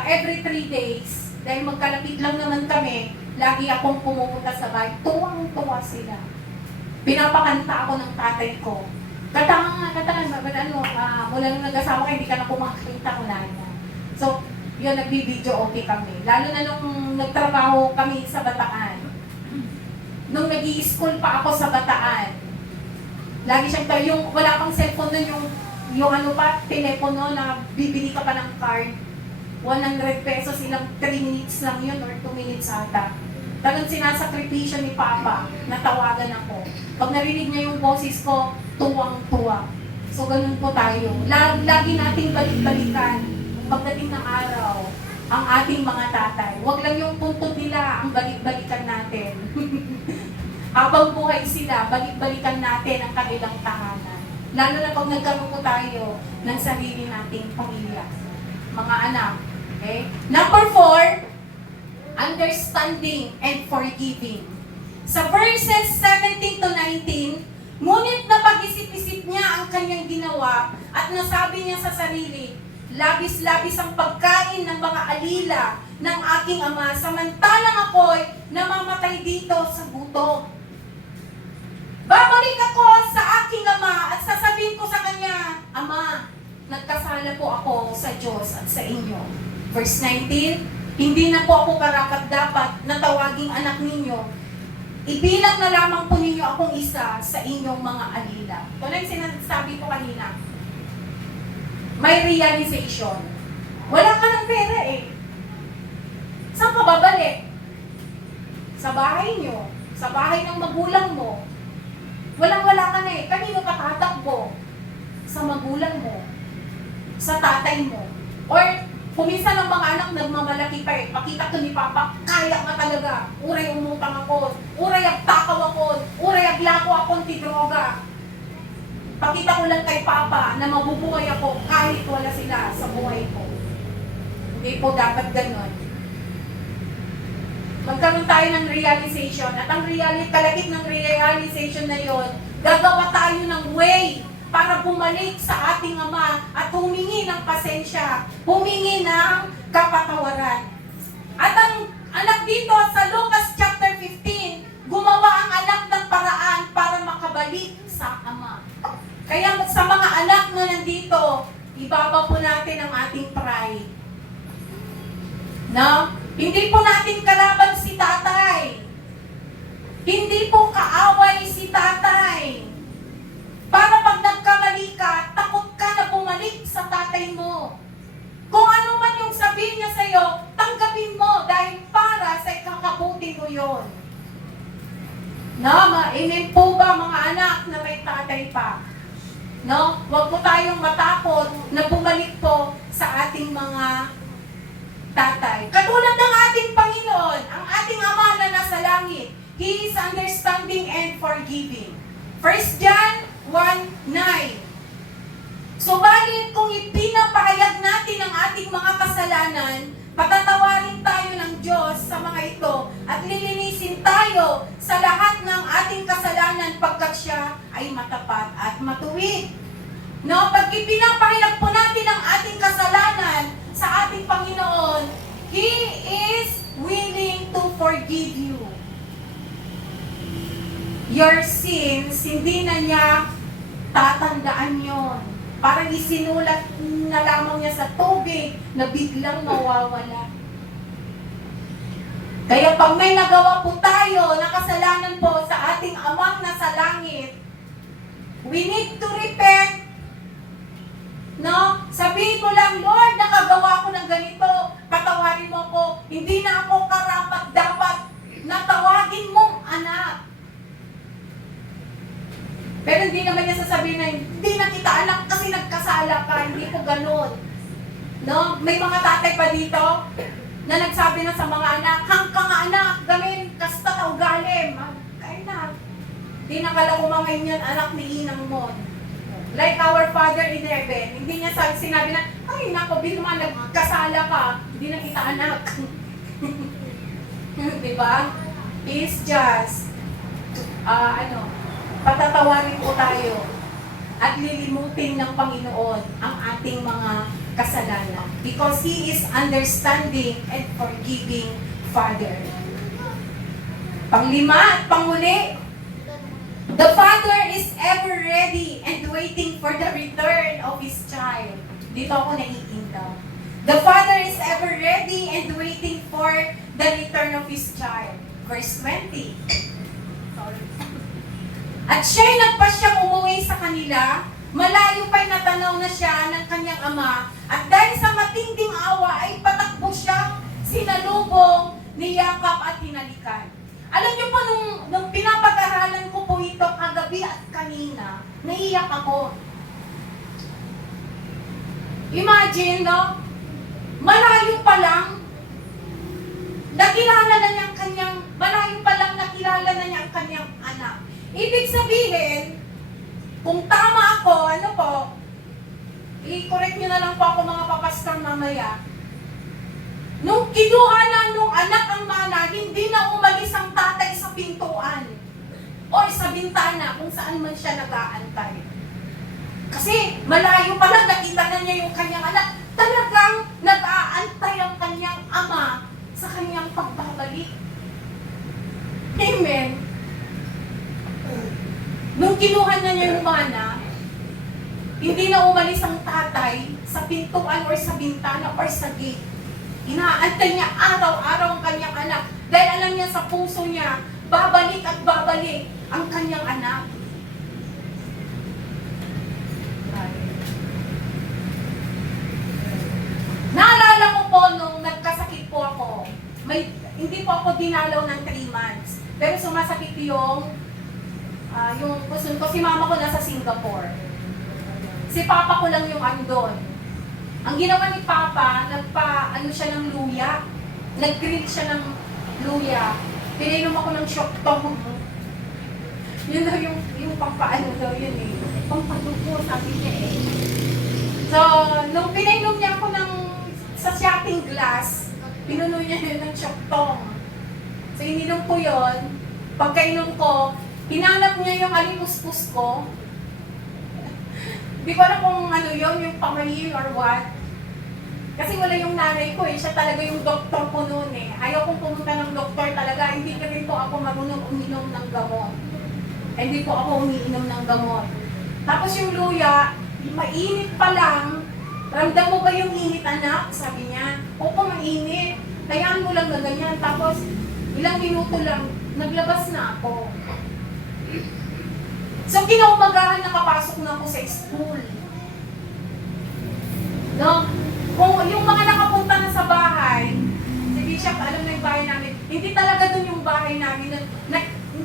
every 3 days, dahil magkalapit lang naman kami, lagi akong pumupunta sa bahay, tuwang-tuwa sila. Pinapakanta ako ng tatay ko. Katanga, mula nung nag-asawa ka, hindi ka na kumakita ko na niya. So, yun, nagbibideo okay kami. Lalo na nung nagtrabaho kami sa Bataan. Nung nag-i-school pa ako sa Bataan, lagi siyang yung wala pang cellphone nun, yung telepono na bibili ka pa ng card. 100 pesos, ilang 3 minutes lang yun or 2 minutes ata. Talagang sinasakripisyo ni Papa, natawagan ako. Pag narinig niya yung boses ko, tuwang-tuwa. So, ganun po tayo. Lagi nating balik-balikan pagdating ng araw ang ating mga tatay. Huwag lang yung puntod nila ang balik-balikan natin. Habang buhay sila, balik-balikan natin ang kanilang tahanan. Lalo na pag nagkaroon po tayo ng sarili nating pamilya. Mga anak. Okay? Number 4, understanding and forgiving. Sa verses 17 to 19, ngunit napag-isip-isip niya ang kanyang ginawa at nasabi niya sa sarili, labis-labis ang pagkain ng mga alila ng aking ama, samantalang ako'y namamatay dito sa gutom. Babalik ako sa aking ama at sasabihin ko sa kanya, Ama, nagkasala po ako sa Diyos at sa inyo. Verse 19, hindi na po ako karapat-dapat na tawaging anak ninyo. Ibilang na lamang po ninyo akong isa sa inyong mga alila. Ito na yung sinasabi ko kanina. May realization. Wala ka ng pera eh. Saan ka babalik? Sa bahay nyo. Sa bahay ng magulang mo. Walang-wala ka na eh. Kanino ka tatakbo? Sa magulang mo. Sa tatay mo. Or, kuminsan ng mga anak nagmamalaki pa eh. Pakita ko ni Papa, kaya nga talaga. Uray umutang ako. Uray agtakaw ako. Uray aglako akong tidroga. Pakita ko lang kay Papa na mabubuhay ako kahit wala sila sa buhay ko. Hindi po dapat ganun. Magkaroon tayo ng realization at ang kalakip ng realization na yon, gagawa tayo ng way para bumalik sa ating Ama at humingi ng pasensya, humingi ng kapatawaran. At ang anak dito sa Lucas chapter 15, gumawa ang anak ng paraan para makabalik sa Ama. Kaya sa mga anak na nandito, ibaba po natin ang ating pride. No? Hindi po natin kalaban si tatay. Hindi po kaaway si tatay. Para pag nagkamali ka, takot ka na bumalik sa tatay mo. Kung ano man yung sabihin niya sa'yo, tanggapin mo dahil para sa ikakabuti mo yun. No? Amen po ba mga anak na may tatay pa? No? Huwag po tayong matakot na bumalik po sa ating mga tatay. Katulad ng ating Panginoon, ang ating Ama na nasa langit, He is understanding and forgiving. 1 John 1:9. Subalit kung ipinapahayag natin ang ating mga kasalanan, patatawarin tayo ng Diyos sa mga ito at lilinisin tayo sa lahat ng ating kasalanan pagkat siya ay matapat at matuwid. No, pag ipinapahayag po natin ang ating kasalanan sa ating Panginoon, He is willing to forgive you. Your sins, hindi na niya tatandaan yon. Parang isinulat na lamang niya sa tubig na biglang mawawala. Kaya pag may nagawa po tayo na kasalanan po sa ating Amang nasa langit, we need to repent. No? Sabihin mo lang, Lord, nakagawa ko ng ganito, patawarin mo ko, hindi na ako karapat dapat na tawagin mong anak. Pero hindi naman niya sasabihin na, hindi na kita anak kasi nagkasala ka, hindi ko ganun. No? May mga tatay pa dito na nagsabi na sa mga anak, hangka nga anak, gamin, kasta tao galim. Kaya na. Hindi na kala kumangayin yan, anak ni inang mo. Like our Father in heaven, hindi niya sinabi na, ay nako, bilang nagkasala ka, hindi na kita anak. Diba? It's just, patatawarin po tayo at lilimutin ng Panginoon ang ating mga kasalanan. Because He is understanding and forgiving Father. Panglima at panghuli, the Father is ever ready and waiting for the return of His child. Dito ako naiintaw. The Father is ever ready and waiting for the return of His child. Verse 20. At siya'y nagpasyang umuwi sa kanila, malayo pa'y natanaw na siya ng kanyang ama, at dahil sa matinding awa ay patakbo siyang sinalubong ni Yakap at hinalikan. Alam niyo po, nung pinapag-aralan ko po ito kagabi at kanina, naiyak ako. Imagine, no? Malayo pa lang, nakilala na niya ang kanyang, malayo pa lang nakilala na niya ang kanyang anak. Ibig sabihin, kung tama ako, i-correct niyo na lang po ako mga papastor mamaya. Nung kinuha na nung anak ang mana, hindi na umalis ang tatay sa pintuan o sa bintana kung saan man siya nag-aantay. Kasi malayo pa lang, nakita na niya yung kanyang anak. Talagang nag-aantay ang kanyang ama sa kanyang pagbabalik. Amen. Nung kinuha na niya yung mana, hindi na umalis ang tatay sa pintuan or sa bintana or sa gate. Inaantay niya araw-araw ang kanyang anak. Dahil alam niya sa puso niya, babalik at babalik ang kanyang anak. Naalala ko po nung nagkasakit po ako, hindi po ako dinalaw ng 3 months. Pero sumasakit yung puso ko. Si mama ko nasa Singapore. Si papa ko lang yung andon. Ang ginawa ni papa, siya ng luya. Nag-grill siya ng luya. Pinainom ako ng shock to. Yun daw yung pampaano daw yun eh. Pampadugo, sabi niya eh. So, nung pinainom niya ako sa shopping glass, pinuno niya yun ng choktong. So, ininom ko yun. Pagkainom ko, hinanap niya yung alimuspus ko. Hindi ko alam kung ano yun, yung pamayin or what. Kasi wala yung nanay ko eh, siya talaga yung doktor ko noon eh. Ayaw kong pumunta ng doktor talaga, hindi ka rin po ako marunong uminom ng gamot. Hindi po ako umiinom ng gamot. Tapos yung luya, mainit pa lang, ramdam mo ba yung init anak? Sabi niya, opo mainit, tayaan mo lang na ganyan. Tapos ilang minuto lang, naglabas na ako. So kinaumagahan nakapasok na ako sa school. No? Kung yung mga nakapunta na sa bahay, si Bishop, alam na yung bahay namin, hindi talaga dun yung bahay namin.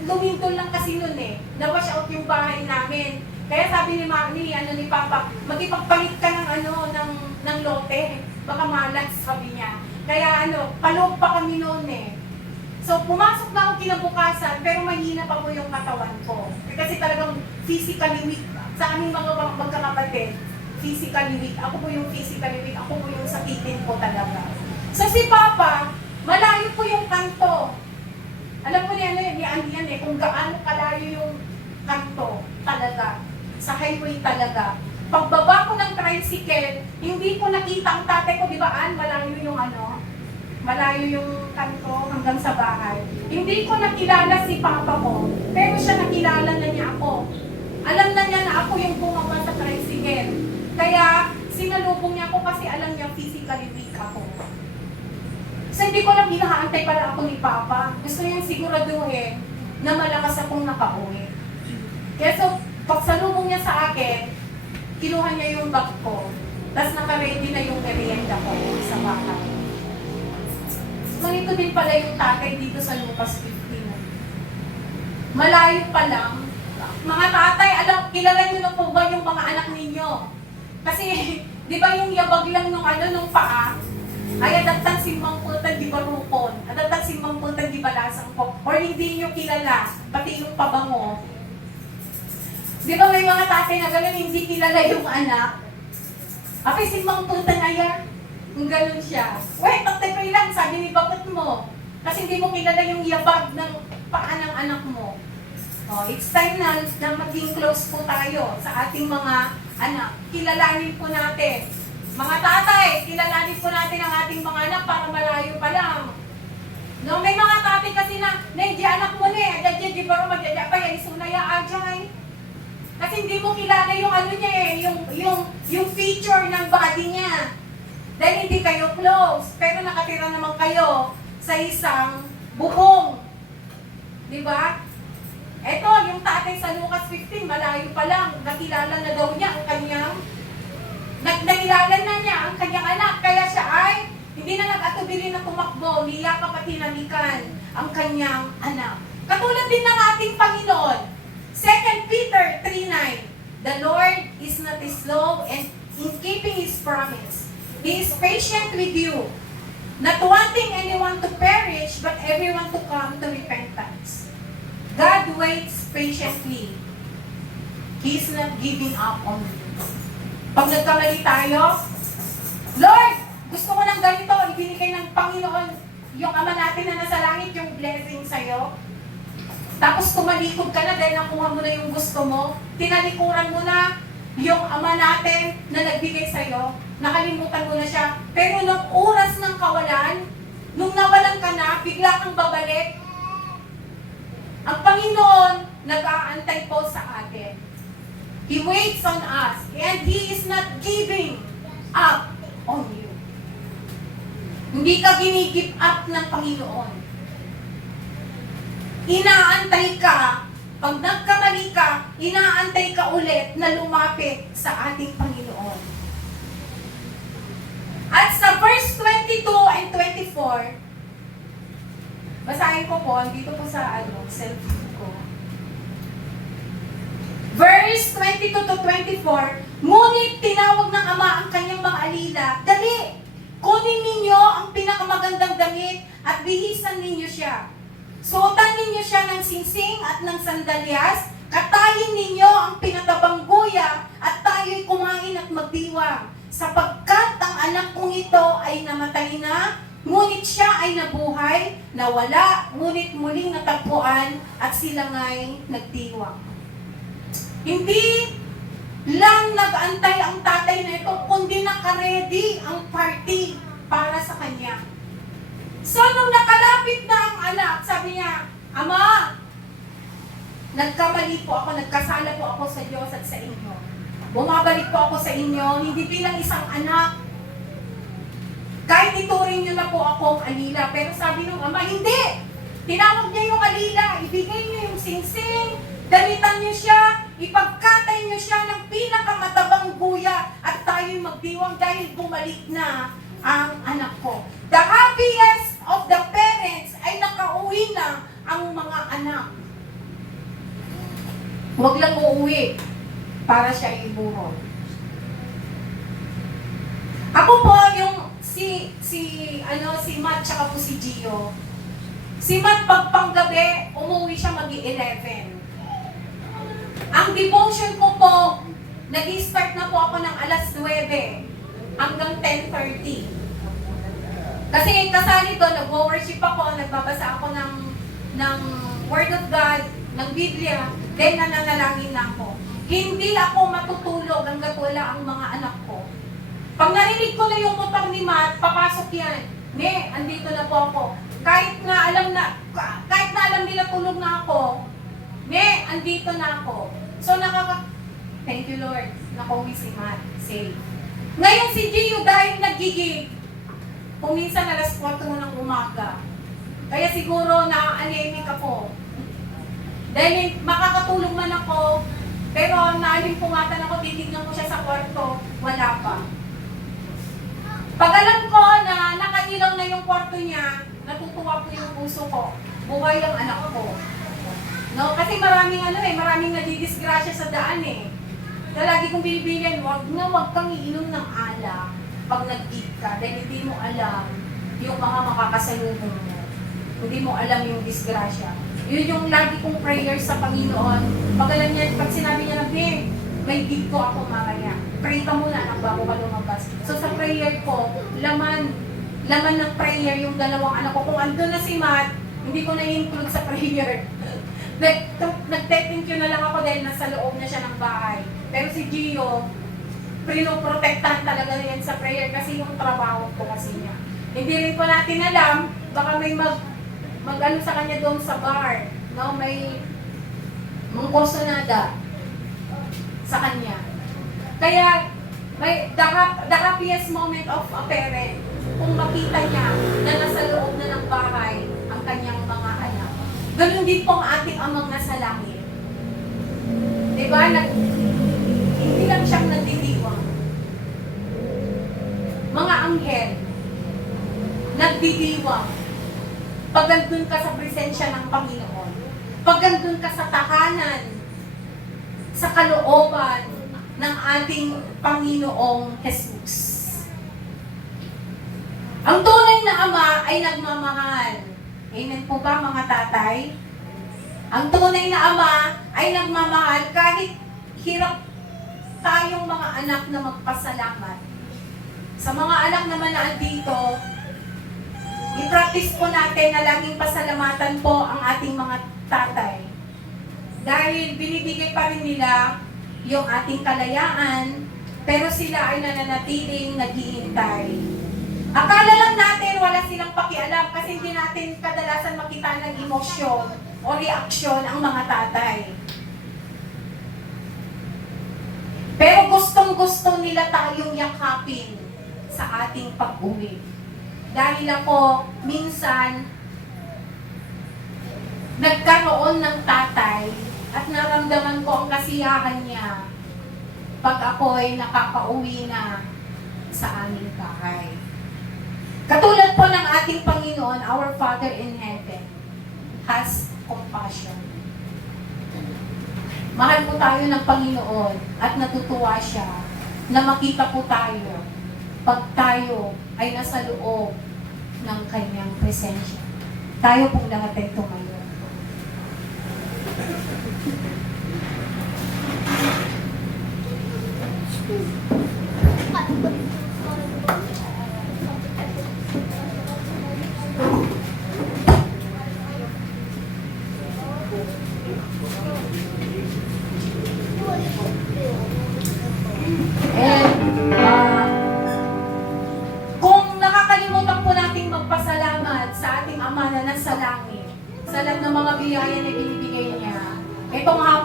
Lumintol lang kasi nun eh. Na-wash out yung bahay namin. Kaya sabi ni Papa, magipagpalit ka ng lote. Baka malas, sabi niya. Kaya paloob pa kami noon eh. So, pumasok na ako kinabukasan, pero mahina pa po yung katawan ko. Kasi talagang physically weak. Sa aming mga magkakapatid, physically weak. Ako po yung physically weak. Ako po yung sakitin ko talaga. So, si Papa, malayo po yung kanto. Alam mo niya ni Andy yan eh, kung gaano kalayo yung kanto talaga. Sa highway talaga. Pagbaba ko ng tricycle, hindi ko nakita ang tatay ko, di ba malayo yung malayo yung kanto hanggang sa bahay. Hindi ko nakilala si Papa ko, pero siya nakilala na niya ako. Alam na niya na ako yung bumaba sa tricycle. Kaya sinalubong niya ako kasi alam niya physically weak ako. So hindi ko lang hinahaantay pala ako ni Papa. Gusto niyang siguraduhin na malakas akong nakauwi. Kaya so, pagsalubong niya sa akin, kinuha niya yung bag ko. Tapos naka-ready na yung merienda ko sa bahay. Ganito din pala yung tatay dito sa Lucas 15. Malayo pa lang. Mga tatay, kilala niyo na po ba yung mga anak ninyo? Kasi, di ba yung yabag lang nung paa? Ay, adatang simbang pultan di barupon. Adatang simbang pultan di balasang po. Or hindi niyo kilala, pati yung pabango. Di ba may mga tatay na gano'n, hindi kilala yung anak? Apay simbang pultan ayan. Kung gano'n siya. Wait, pagtipay lang, sabi ni bakit mo? Kasi hindi mo kilala yung yabag ng paa ng anak mo. Oh, it's time na maging close po tayo sa ating mga anak. Kilalanin po natin. Mga tatay, kilalanin po natin ang ating mga anak para malayo pa lang. No, may mga tatay kasi na hindi anak mo ni, adya di ba magdadya pa yan, isunaya ajay. Kasi hindi mo kilala yung niya eh, yung feature ng body niya. Dahil hindi kayo close, pero nakatira naman kayo sa isang bubong. Di ba? Eto, yung tatay sa Lucas 15, malayo pa lang, nakilala na daw niya ang kanyang, nakilala na niya ang kanyang anak, kaya siya ay hindi na nag-atubili na tumakbo, niyakap at hinalikan ang kanyang anak. Katulad din ng ating Panginoon, 2 Peter 3:9, the Lord is not slow and in keeping His promise. He is patient with you, not wanting anyone to perish, but everyone to come to repentance. God waits patiently. He is not giving up on you. Pag nagkamali tayo, Lord, gusto ko ng ganito, ibinigay ng Panginoon, yung Ama natin na nasa langit, yung blessing sa'yo. Tapos tumalikod ka na dahil nakuha mo na yung gusto mo, tinalikuran mo na yung Ama natin na nagbigay sa'yo, nakalimutan mo na siya. Pero nung oras ng kawalan, nung nawalan ka na, bigla kang babalik, ang Panginoon nag-aantay po sa atin. He waits on us and He is not giving up on you. Hindi ka gini-give up ng Panginoon. Inaantay ka, pag nagkamali ka, inaantay ka ulit na lumapit sa ating Panginoon. At sa verse 22 and 24, basahin ko po, dito po sa cellphone ko. Verse 22 to 24, ngunit tinawag ng Ama ang kanyang mga alila, dali, kunin ninyo ang pinakamagandang damit at bihisan ninyo siya. Suotan ninyo siya ng singsing at ng sandalyas Pakain ninyo ang pinatabang guya at tayo'y kumain at magdiwang. Sapagkat ang anak kong ito ay namatay na, ngunit siya ay nabuhay, nawala, ngunit muling natagpuan at sila nga'y nagdiwang. Hindi lang nag-antay ang tatay na ito, kundi nakaredy ang party para sa kanya. So, nung nakalapit na ang anak, sabi niya, Ama, nagkamali po ako, nagkasala po ako sa Diyos at sa inyo. Bumabalik po ako sa inyo, hindi bilang isang anak. Kahit ituring niyo na po akong alila. Pero sabi ng ama, hindi! Tinawag niya yung alila, ibigay niyo yung singsing, dalitan niyo siya, ipagkatay niyo siya ng pinakamatabang guya at tayo'y magdiwang dahil bumalik na ang anak ko. The happiest of the parents ay nakauwi na ang mga anak. Huwag lang uuwi para siya ibuhol. Ako po yung si Matt tsaka po si Gio. Si Matt pagpanggabi, umuwi siya mag-11. Ang devotion ko po, nag-start na po ako ng alas 9 hanggang 10:30. Kasi kasali doon, nag-worship ako, nagbabasa ako ng Word of God, ng Biblia, then nananalangin na ako. Hindi ako matutulog hanggat wala ang mga anak ko. Pag narinig ko na yung motor ni Matt, papasok yan. Ne, andito na po ako. Kahit na alam nila tulog na ako, ne, andito na ako. So thank you Lord, nakauwi si Matt, safe. Ngayon si Gio dahil nagigig, kuminsan alas 4 ng umaga. Kaya siguro na-anemic ako. Dahil makakatulog man ako, pero naalimpungatan ako, titignan ko siya sa kwarto, wala pa. Pag alam ko na nakailaw na yung kwarto niya, natutuwa po yung puso ko. Buhay ang anak ko. No? Kasi maraming nadidisgrasya sa daan eh. Na lagi kong binibilyan, wag kang iinom ng alak pag nag-gig ka, dahil hindi mo alam yung mga makakasalubong mo. Hindi mo alam yung disgrasya. Yun yung lagi kong prayer sa Panginoon. Pag alam niya, pag sinabi niya na, may gig ko ako mamaya. Pray ka muna anak bago ka lumabas. So sa prayer ko, laman ng prayer yung dalawang anak ko. Kung andun na si Matt, hindi ko na-include sa prayer. Nag-thank you na lang ako dahil nasa loob na siya ng bahay. Pero si Gio, pinoprotektahan talaga yan sa prayer kasi yung trabaho ko kasi niya. Hindi rin po natin alam, baka may mag-ano sa kanya doon sa bar, no? May mangkosonada sa kanya. Kaya, the happiest moment of a parent, kung makita niya na nasa loob na ng bahay ang kanyang mga anak. Ganun din po ang ating amang nasa langit. Diba? Hindi lang siyang nagdidiwang. Mga anghel, nagdidiwang. Pag nandun ka sa presensya ng Panginoon, pag nandun ka sa tahanan, sa kalooban ng ating Panginoong Jesus. Ang tunay na Ama ay nagmamahal. Amen po ba mga tatay? Ang tunay na Ama ay nagmamahal kahit hirap tayong mga anak na magpasalamat. Sa mga anak naman na andito, i-practice po natin na laging pasalamatan po ang ating mga tatay. Dahil binibigay pa rin nila yung ating kalayaan, pero sila ay nananatiling naghihintay. Akala lang natin wala silang pakialam kasi hindi natin kadalasan makita ng emosyon o reaksyon ang mga tatay. Pero gustong-gusto nila tayong yakapin sa ating pag-uwi. Dahil ako, minsan, nagkaroon ng tatay at naramdaman ko ang kasiyahan niya pag ako'y nakakauwi na sa aming bahay. Katulad po ng ating Panginoon, our Father in Heaven, has compassion. Mahal po tayo ng Panginoon at natutuwa siya na makita po tayo pag tayo ay nasa loob ng kanyang presensya. Tayo pong lahat ay tumayo.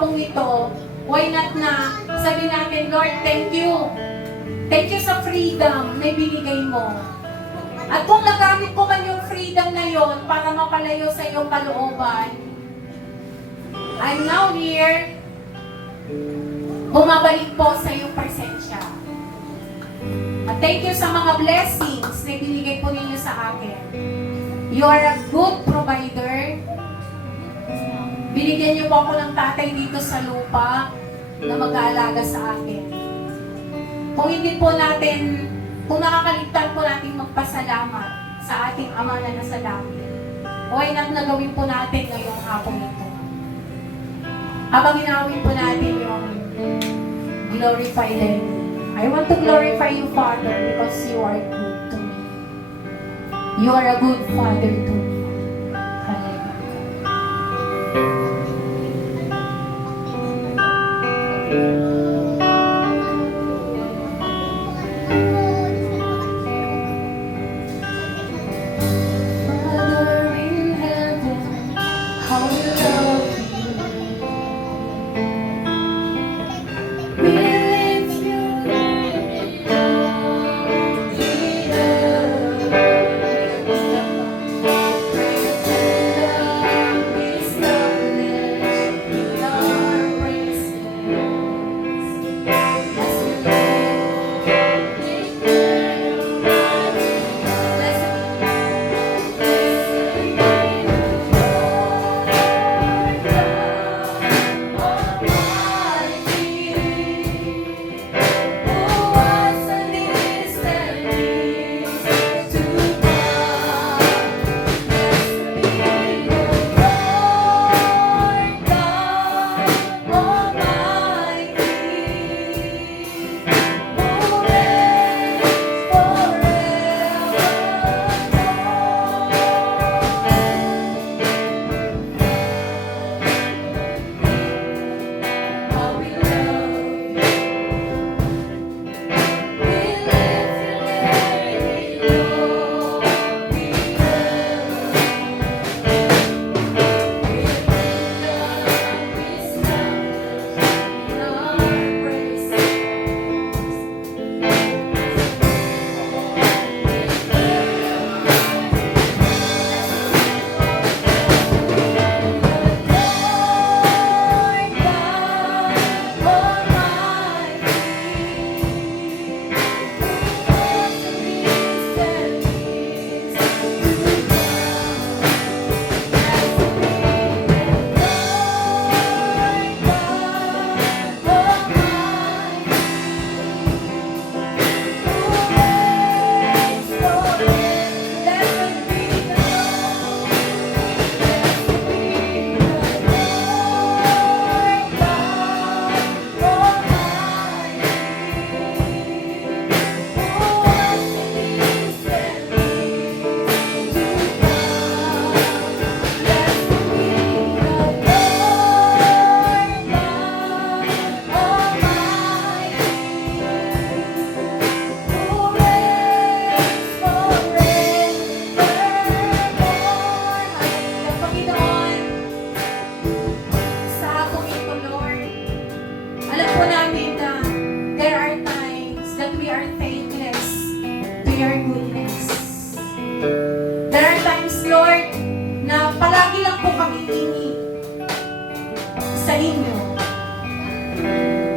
hapong ito, why not na sabi natin, Lord, thank you. Thank you sa freedom na ibinigay mo. At kung nagamit ko man yung freedom na yon para mapalayo sa iyong kalooban, I'm now here, bumabalik po sa iyong presensya. At thank you sa mga blessings na ibinigay po ninyo sa akin. You are a good provider. Binigyan niyo po ako ng tatay dito sa lupa na mag-aalaga sa akin. Kung hindi po natin, kung nakakaligtan po natin magpasalamat sa ating Ama na nasa langit, why not na gawin po natin ngayong hapon ito? Habang ginawin po natin yung glorify them. I want to glorify you, Father, because you are good to me. You are a good Father to me. Father in heaven, how we love you. We lift you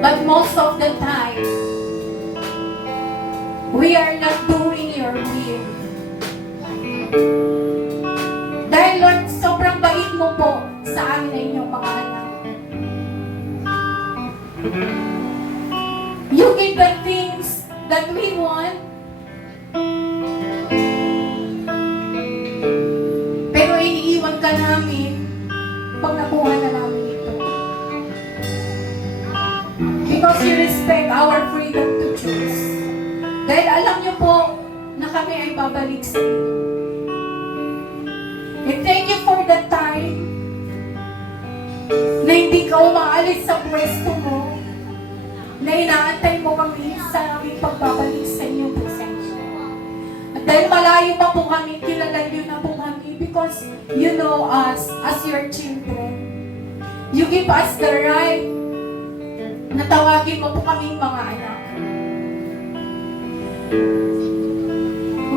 But most of the time, we are not doing your will. Dahil Lord, sobrang bait mo po sa amin na inyong mga anak. You give the things that we want, pero iniiwan ka namin pag nakuha na namin ito. Because you respect our freedom to choose. Dahil alam niyo po na kami ay babalik sa inyo. And thank you for the time na hindi ka umaalis sa pwesto mo, na inaantay mo kami sa aming pagbabalik sa inyong presensya. At dahil malayo pa po kami, kilala niyo na po kami because you know us as your children. You give us the right na tawagin mo po kaming mga anak.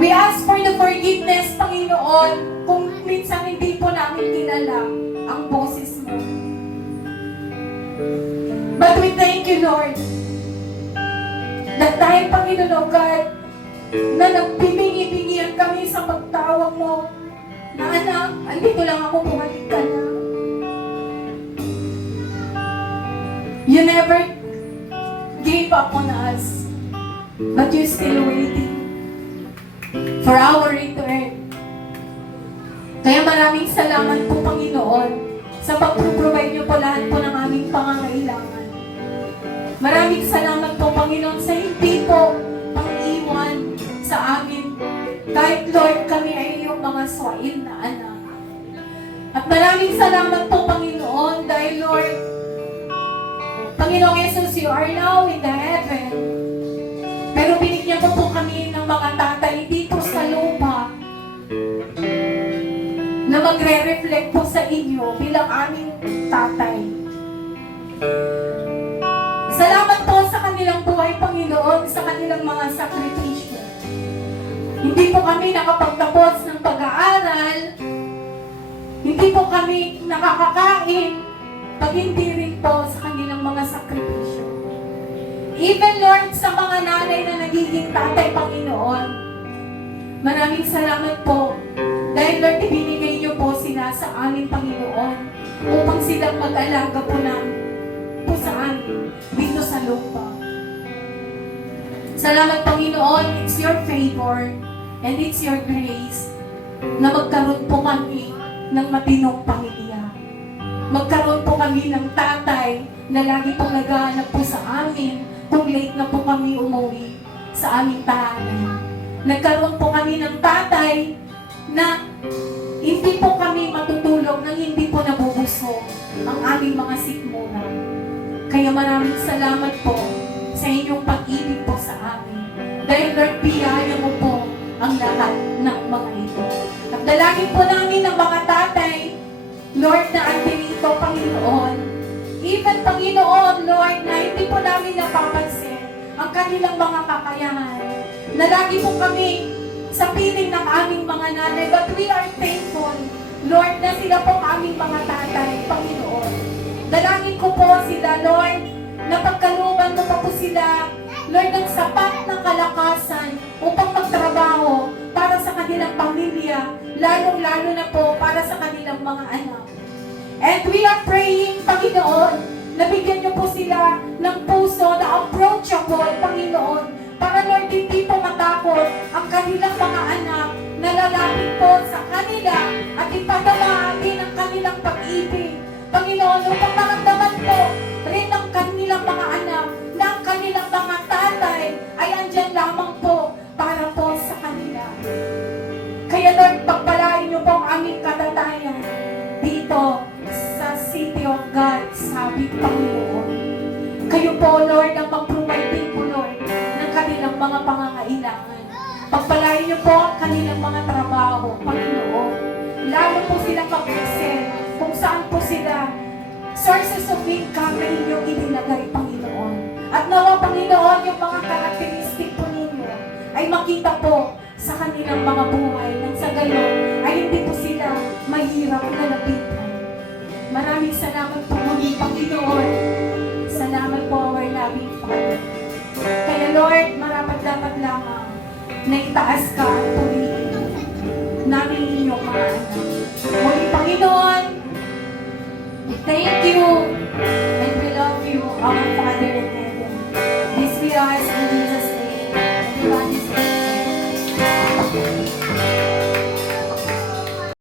We ask for the forgiveness, Panginoon, kung minsan hindi po namin kilala ang boses mo. But we thank you, Lord, that time, Panginoon, O God, na nagbibingi-bingian kami sa pagtawag mo na anak, andito lang ako, bumalik ka na. You never gave up on us, but you're still waiting for our return. Kaya maraming salamat po, Panginoon, sa pag-provide niyo po lahat po ng aming pangangailangan. Maraming salamat po, Panginoon, sa hindi po pang-iwan sa amin. Kahit, Lord, kami ay iyong mga swain na anak. At maraming salamat po, Panginoon, dahil, Lord, Panginoong Jesus, you are now in the heaven. Pero binigyan mo po kami ng mga tatay dito sa lupa na magre-reflect po sa inyo bilang aming tatay. Salamat po sa kanilang buhay, Panginoon, sa kanilang mga sakripisyo. Hindi po kami nakapagtapos ng pag-aaral, hindi po kami nakakakain, pag hindi rin po sa kanilang mga sakripisyo. Even, Lord, sa mga nanay na nagiging tatay, Panginoon, maraming salamat po. Dahil, Lord, ibinigay niyo po sila sa amin, Panginoon, upang silang mag-alaga po sa amin, dito sa lupa. Salamat, Panginoon, it's your favor and it's your grace na magkaroon po kami ng matinong pamilya. Magkaroon po kami ng tatay na lagi pong naghahanap po sa amin kung late na po kami umuwi sa aming tahanan. Nagkaroon po kami ng tatay na hindi po kami matutulog nang hindi po nabubusog ang aming mga sikmura. Kaya maraming salamat po sa inyong pag-ibig po sa amin. Dahil, Lord, biyaya mo po ang lahat ng mga ito. At dalangin po namin ng mga tatay, Lord, na andito, Panginoon. Even, Panginoon, Lord, na hindi po namin napapansin ang kanilang mga kakayahan. Na lagi po kami sa piling ng aming mga nanay. But we are thankful, Lord, na sila po aming mga tatay, Panginoon. Dalangin ko po sila, Lord, na pagkalooban mo pa po sila, Lord, ng sapat na kalakasan upang magtrabaho para sa kanilang pamilya, lalong-lalo na po para sa kanilang mga anak. And we are praying, Panginoon, na bigyan niyo po sila ng puso na approachable, Panginoon, para, Lord, hindi po matakot ang kanilang mga anak na lalapit po sa kanila at ipadamaatin ang kanilang pag-ibig. Panginoon, upang maramdaman po rin ng kanilang mga anak na ang kanilang mga tatay ay andyan lamang po para po sa kanila. Kaya, Lord, pagpalain niyo po ang aming katatayan dito sa City of God, sabi Panginoon. Kayo po, Lord, ang mag-provide din po, Lord, ng kanilang mga pangangailangan. Pagpalain niyo po ang kanilang mga trabaho, Panginoon. Lalo po silang mag-excel kung saan po sila sources of income na inyong inilagay, Panginoon. At nawa, Panginoon, yung mga karakteristik po ninyo ay makita po sa kanilang mga buhay nang sa gayon ay hindi po sila mahirap na lapitan. Maraming salamat po muli, Panginoon. Salamat po, our loving Father. Kaya, Lord, marapat-dapat lamang na itaas ka at purihin namin inyong mga anak. Muli, Panginoon, thank